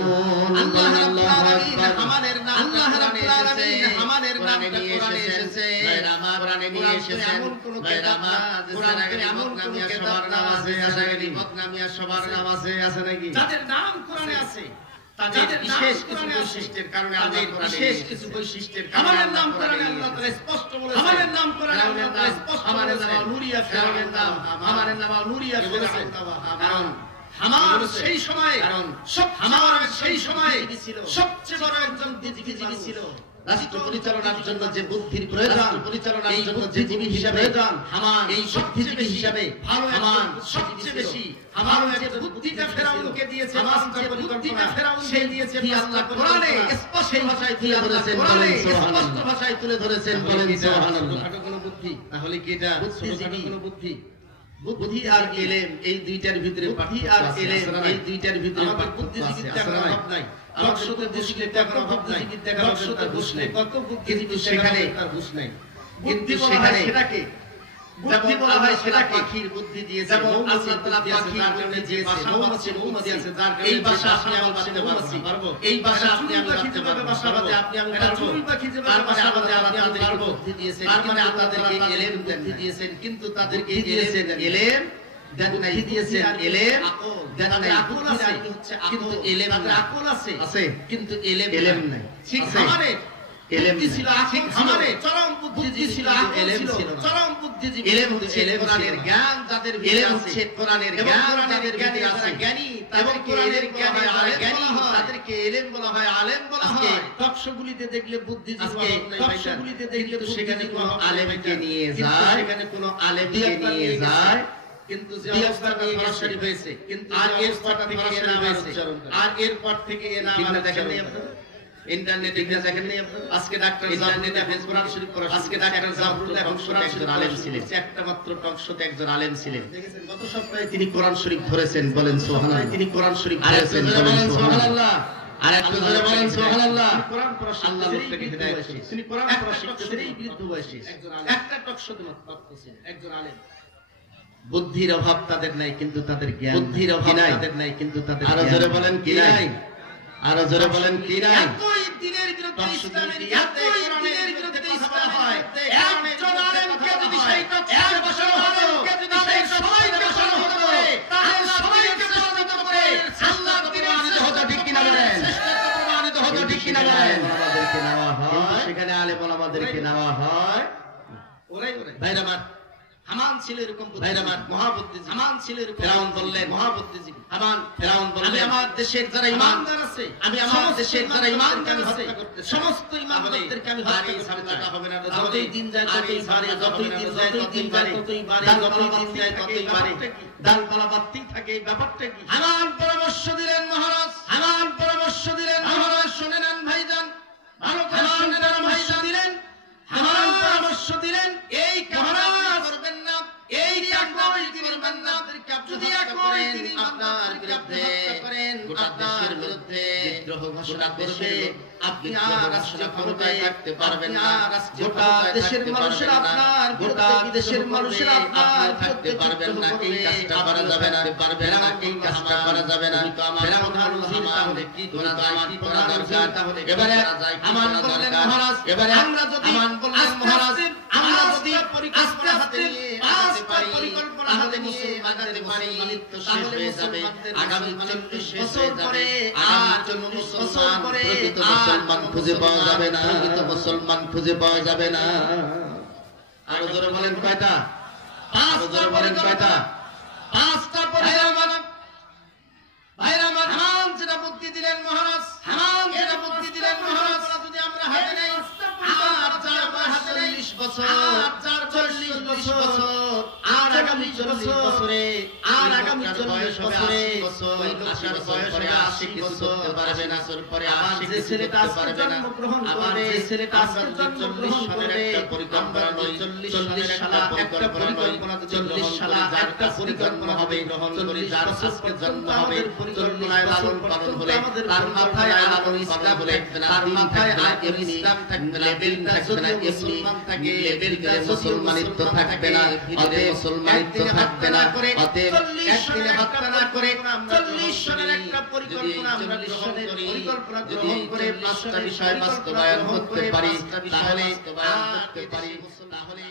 আল্লাহ রাব্বুল আলামিন আমাদের নাম, আল্লাহ রাব্বুল আলামিন আমাদের কোরআনে নিয়ে এসেছেন ভাইরা আমার কোরআনে নিয়ে এসেছেন ভাইরা আমার কোরআনে এমন কোন কিতাব নাম আছে আশাগরি বদনামিয়া সবার নাম আছে নাকি যাদের নাম কোরআনে আছে তাদের বিশেষ কিছু বৈশিষ্ট্যের কারণে আল্লাহ কোরআনে বিশেষ কিছু বৈশিষ্ট্যের কারণে আমাদের নাম কোরআনে আল্লাহ তাআলা স্পষ্ট বলেছেন আমাদের নাম কোরআনে আল্লাহ তাআলা স্পষ্ট আমাদের নাম নূরিয়া ফেরাউনের নাম আমাদের নাম নূরিয়া ফেরাউন কারণ হামান সেই সময় কারণ হামান সেই সময় সবচেয়ে বড় একজন বুদ্ধিজীবী ছিল রাষ্ট্র পরিচালনার জন্য যে বুদ্ধির প্রয়োজন পরিচালনার জন্য যে জীবী হিসাবে হামান এই বুদ্ধিজীবী হিসাবে ভালো হামান সবচেয়ে বেশি হামান যে বুদ্ধিটা ফেরাউনকে দিয়েছে মাস্টার বুদ্ধিটা ফেরাউন সেই দিয়েছে আল্লাহ কোরআনে স্পষ্ট ভাষায় তুলে ধরেছেন বলেন সুবহানাল্লাহ স্পষ্ট ভাষায় তুলে ধরেছেন বলেন সুবহানাল্লাহ কোনো বুদ্ধি তাহলে কি এটা বুদ্ধিজীবী কোনো বুদ্ধি বুদ্ধি আর ইলম এই দুইটার ভিতরে বুদ্ধি আর ইলম এই দুইটার ভিতরে বুদ্ধিজীবীর অভাব নাই দর্শকের বুঝলে টাকার অভাব নাই দর্শকের বুঝলে কত বুদ্ধিজীবী সেখানে তার বুঝ নাই কিন্তু সেখানে সেটাকে বুদ্ধি বলা হয় সেটাকে পাখির বুদ্ধি দিয়েছে যেমন আল্লাহ তাআলা পাখির বুদ্ধি দিয়েছে মৌমাছি আছে যার কারণে এই ভাষা আপনি আমি বলতে পারবো এই ভাষা আপনি আমি বলতে পারবো ভাষা বাদে আপনি আমি পারবো চুল পাখি যে ভাষা বাদে আল্লাহ তাআলা বুদ্ধি দিয়েছেন তার মানে আপনাদেরকে ইলম বুদ্ধি দিয়েছেন কিন্তু তাদেরকে দিয়েছেন ইলম দেন নাই দিয়েছেন ইলম দেন নাই আকল আছে কিন্তু ইলম আকল আছে আছে কিন্তু ইলম নাই ঠিক আমারে ইলম ছিল ঠিক আমারে চরম বুদ্ধি ছিল ইলম ছিল চরম বুদ্ধিজীবী ইলম হচ্ছে কোরআনের জ্ঞান যাদের ভিতরে আছে হচ্ছে কোরআনের জ্ঞান যাদের ভিতরে আছে জ্ঞানী তাদেরকে কোরআনের জ্ঞানী জ্ঞানী তাদেরকে ইলম বলা হয় আলেম বলা হয় তফসিলগুলিতে দেখলে বুদ্ধিজীবী তফসিলগুলিতে দেখলে সেখানে কোনো আলেমকে নিয়ে যায় সেখানে কোনো আলেমকে নিয়ে যায় কিন্তু যে অবস্থাটা সরাসরি হয়েছে কিন্তু আর এরপর থেকে এ নাম হয়েছে আর এরপর থেকে এ নাম দেখেন নাই আপনারা ইন্টারনেটে দেখেন নাই আপনারা আজকে ডাক্তার ইন্টারনেটে কোরআন শরীফ পড়া আজকে ডাক্তার জাফরুল্লাহ এবং একজন আলেম ছিলেন একটা মাত্র টকশোতে একজন আলেম ছিলেন দেখেছেন গত সপ্তাহে তিনি কোরআন শরীফ ধরেছেন বলেন সুবহানাল্লাহ তিনি কোরআন শরীফ ধরেছেন বলেন সুবহানাল্লাহ আর একটু জোরে বলেন সুবহানাল্লাহ কোরআন পড়া আল্লাহ লোকটাকে হিদায়াত করেছেন তিনি কোরআন পড়া শিখতেছেন এই বৃদ্ধ বয়সে একটা টকশোতে মাত্র ছিলেন একজন আলেম বুদ্ধির অভাব তাদের নাই কিন্তু তাদের জ্ঞান বুদ্ধির অভাব তাদের নাই কিন্তু তাদের আরো জোরে বলেন কি নাই আরো জোরে বলেন কি নাই একই দিনের বিরুদ্ধে ইসলামের একই দিনের বিরুদ্ধে ইসলাম হয় একজন আলেমকে যদি সেই টকশোতে বসানো হতো যদি সেই সময়কে বসানো হতো তাহলে সবাইকে প্রশ্নিত করে আল্লাহ প্রমাণিত হতো ঠিক কিনা বলেন প্রমাণিত হতো ঠিক কিনা বলেন আমাদেরকে নেওয়া হয় সেখানে আলেম ওলামাদেরকে নেওয়া হয় ওরাই ভাইরা আমার হামান ছিল এরকম ভাইরামার মহাবুদ্ধিজীবী হামান ছিল এরকম ফেরাউন বললেন মহাবুদ্ধিজীবী হামান ফেরাউন বললেন আমি আমার দেশের যারা ঈমানদার আছে আমি আমার দেশের যারা ঈমানদার আছে সমস্ত ঈমানদারদেরকে আমি হত্যা করতে হবে না যতই দিন যায় ততই বাড়ে যতই দিন যায় ততই বাড়ে যতই দিন যায় ততই বাড়ে ডালপালা বাড়তেই থাকে এই ব্যাপারটা কি হামান পরামর্শ দিলেন মহারাজ হামান পরামর্শ দিলেন মহারাজ শুনে নেন ভাইজান ভালো করে শুনে নেন ভাইজান দিলেন হামান পরামর্শ দিলেন এই কাজ করবেন না এই কাজ করবেন না যদি একই তিনি আপনার বিরুদ্ধে করেন গোটা দেশের বিরুদ্ধে বিদ্রোহ ঘোষণা করবে আপনি আর রাষ্ট্র ক্ষমতায় থাকতে পারবেন না গোটা দেশের মানুষের আপনার গোটা দেশের মানুষের আপনার থাকতে পারবেন না এই কাজটা করা যাবে না পারবে না এই কাজটা করা যাবে না তো আমার তাহলে কি করা যায় কি করা দরকার তাহলে এবারে আমান বললেন মহারাজ এবারে আমরা যদি আমান বললেন মহারাজ আমরা যদি পরিকল্পনা হাতে নিয়ে পাঁচটা পরিকল্পনা হাতে নিয়ে আগাতে পারি তাহলে হয়ে যাবে আগামী 40 বছর পরে আর 40 বছর পরে মুসলমান খুঁজে পাওয়া যাবে না প্রকৃত মুসলমান খুঁজে পাওয়া যাবে না আরো জোরে বলেন কয়টা পাঁচটা বলেন কয়টা পাঁচটা পরিকল্পনা ভাইরা আমার হামান যেটা বুদ্ধি দিলেন মহারাজ হামান যেটা বুদ্ধি দিলেন মহারাজ যদি আমরা হাতে নেই আর 40 বছর আর 40 বছর আর আগামী 40 বছরে আর আগামী 40 বছরে ওই লোকটার বয়স হবে 80 কিছু করতে পারবে না পরে আবার যে ছেলেটা জন্মগ্রহণ করবে যে ছেলেটা জন্মগ্রহণ করবে পরিকল্পনা নয় 40 সালা একটা পরিকল্পনা 40 সালা একটা পরিকল্পনা হবে গ্রহণ করি যার আজকে জন্ম হবে পরিকল্পনায় লালন পালন হলে তার মাথায় আলোর ইসলাম থাকবে না তার মাথায় আলোর ইসলাম থাকবে না লেভেলটা যদি মুসলমান থাকে লেভেলটা মুসলমানিত্ব থাকবে না অতএব মুসলমানিত্ব থাকবে না অতএব একদিনে হত্যা না করে 40 সনের একটা পরিকল্পনা আমরা গ্রহণ করি পরিকল্পনা গ্রহণ করে পাঁচটা বিষয় বাস্তবায়ন করতে পারি তাহলে তাহলে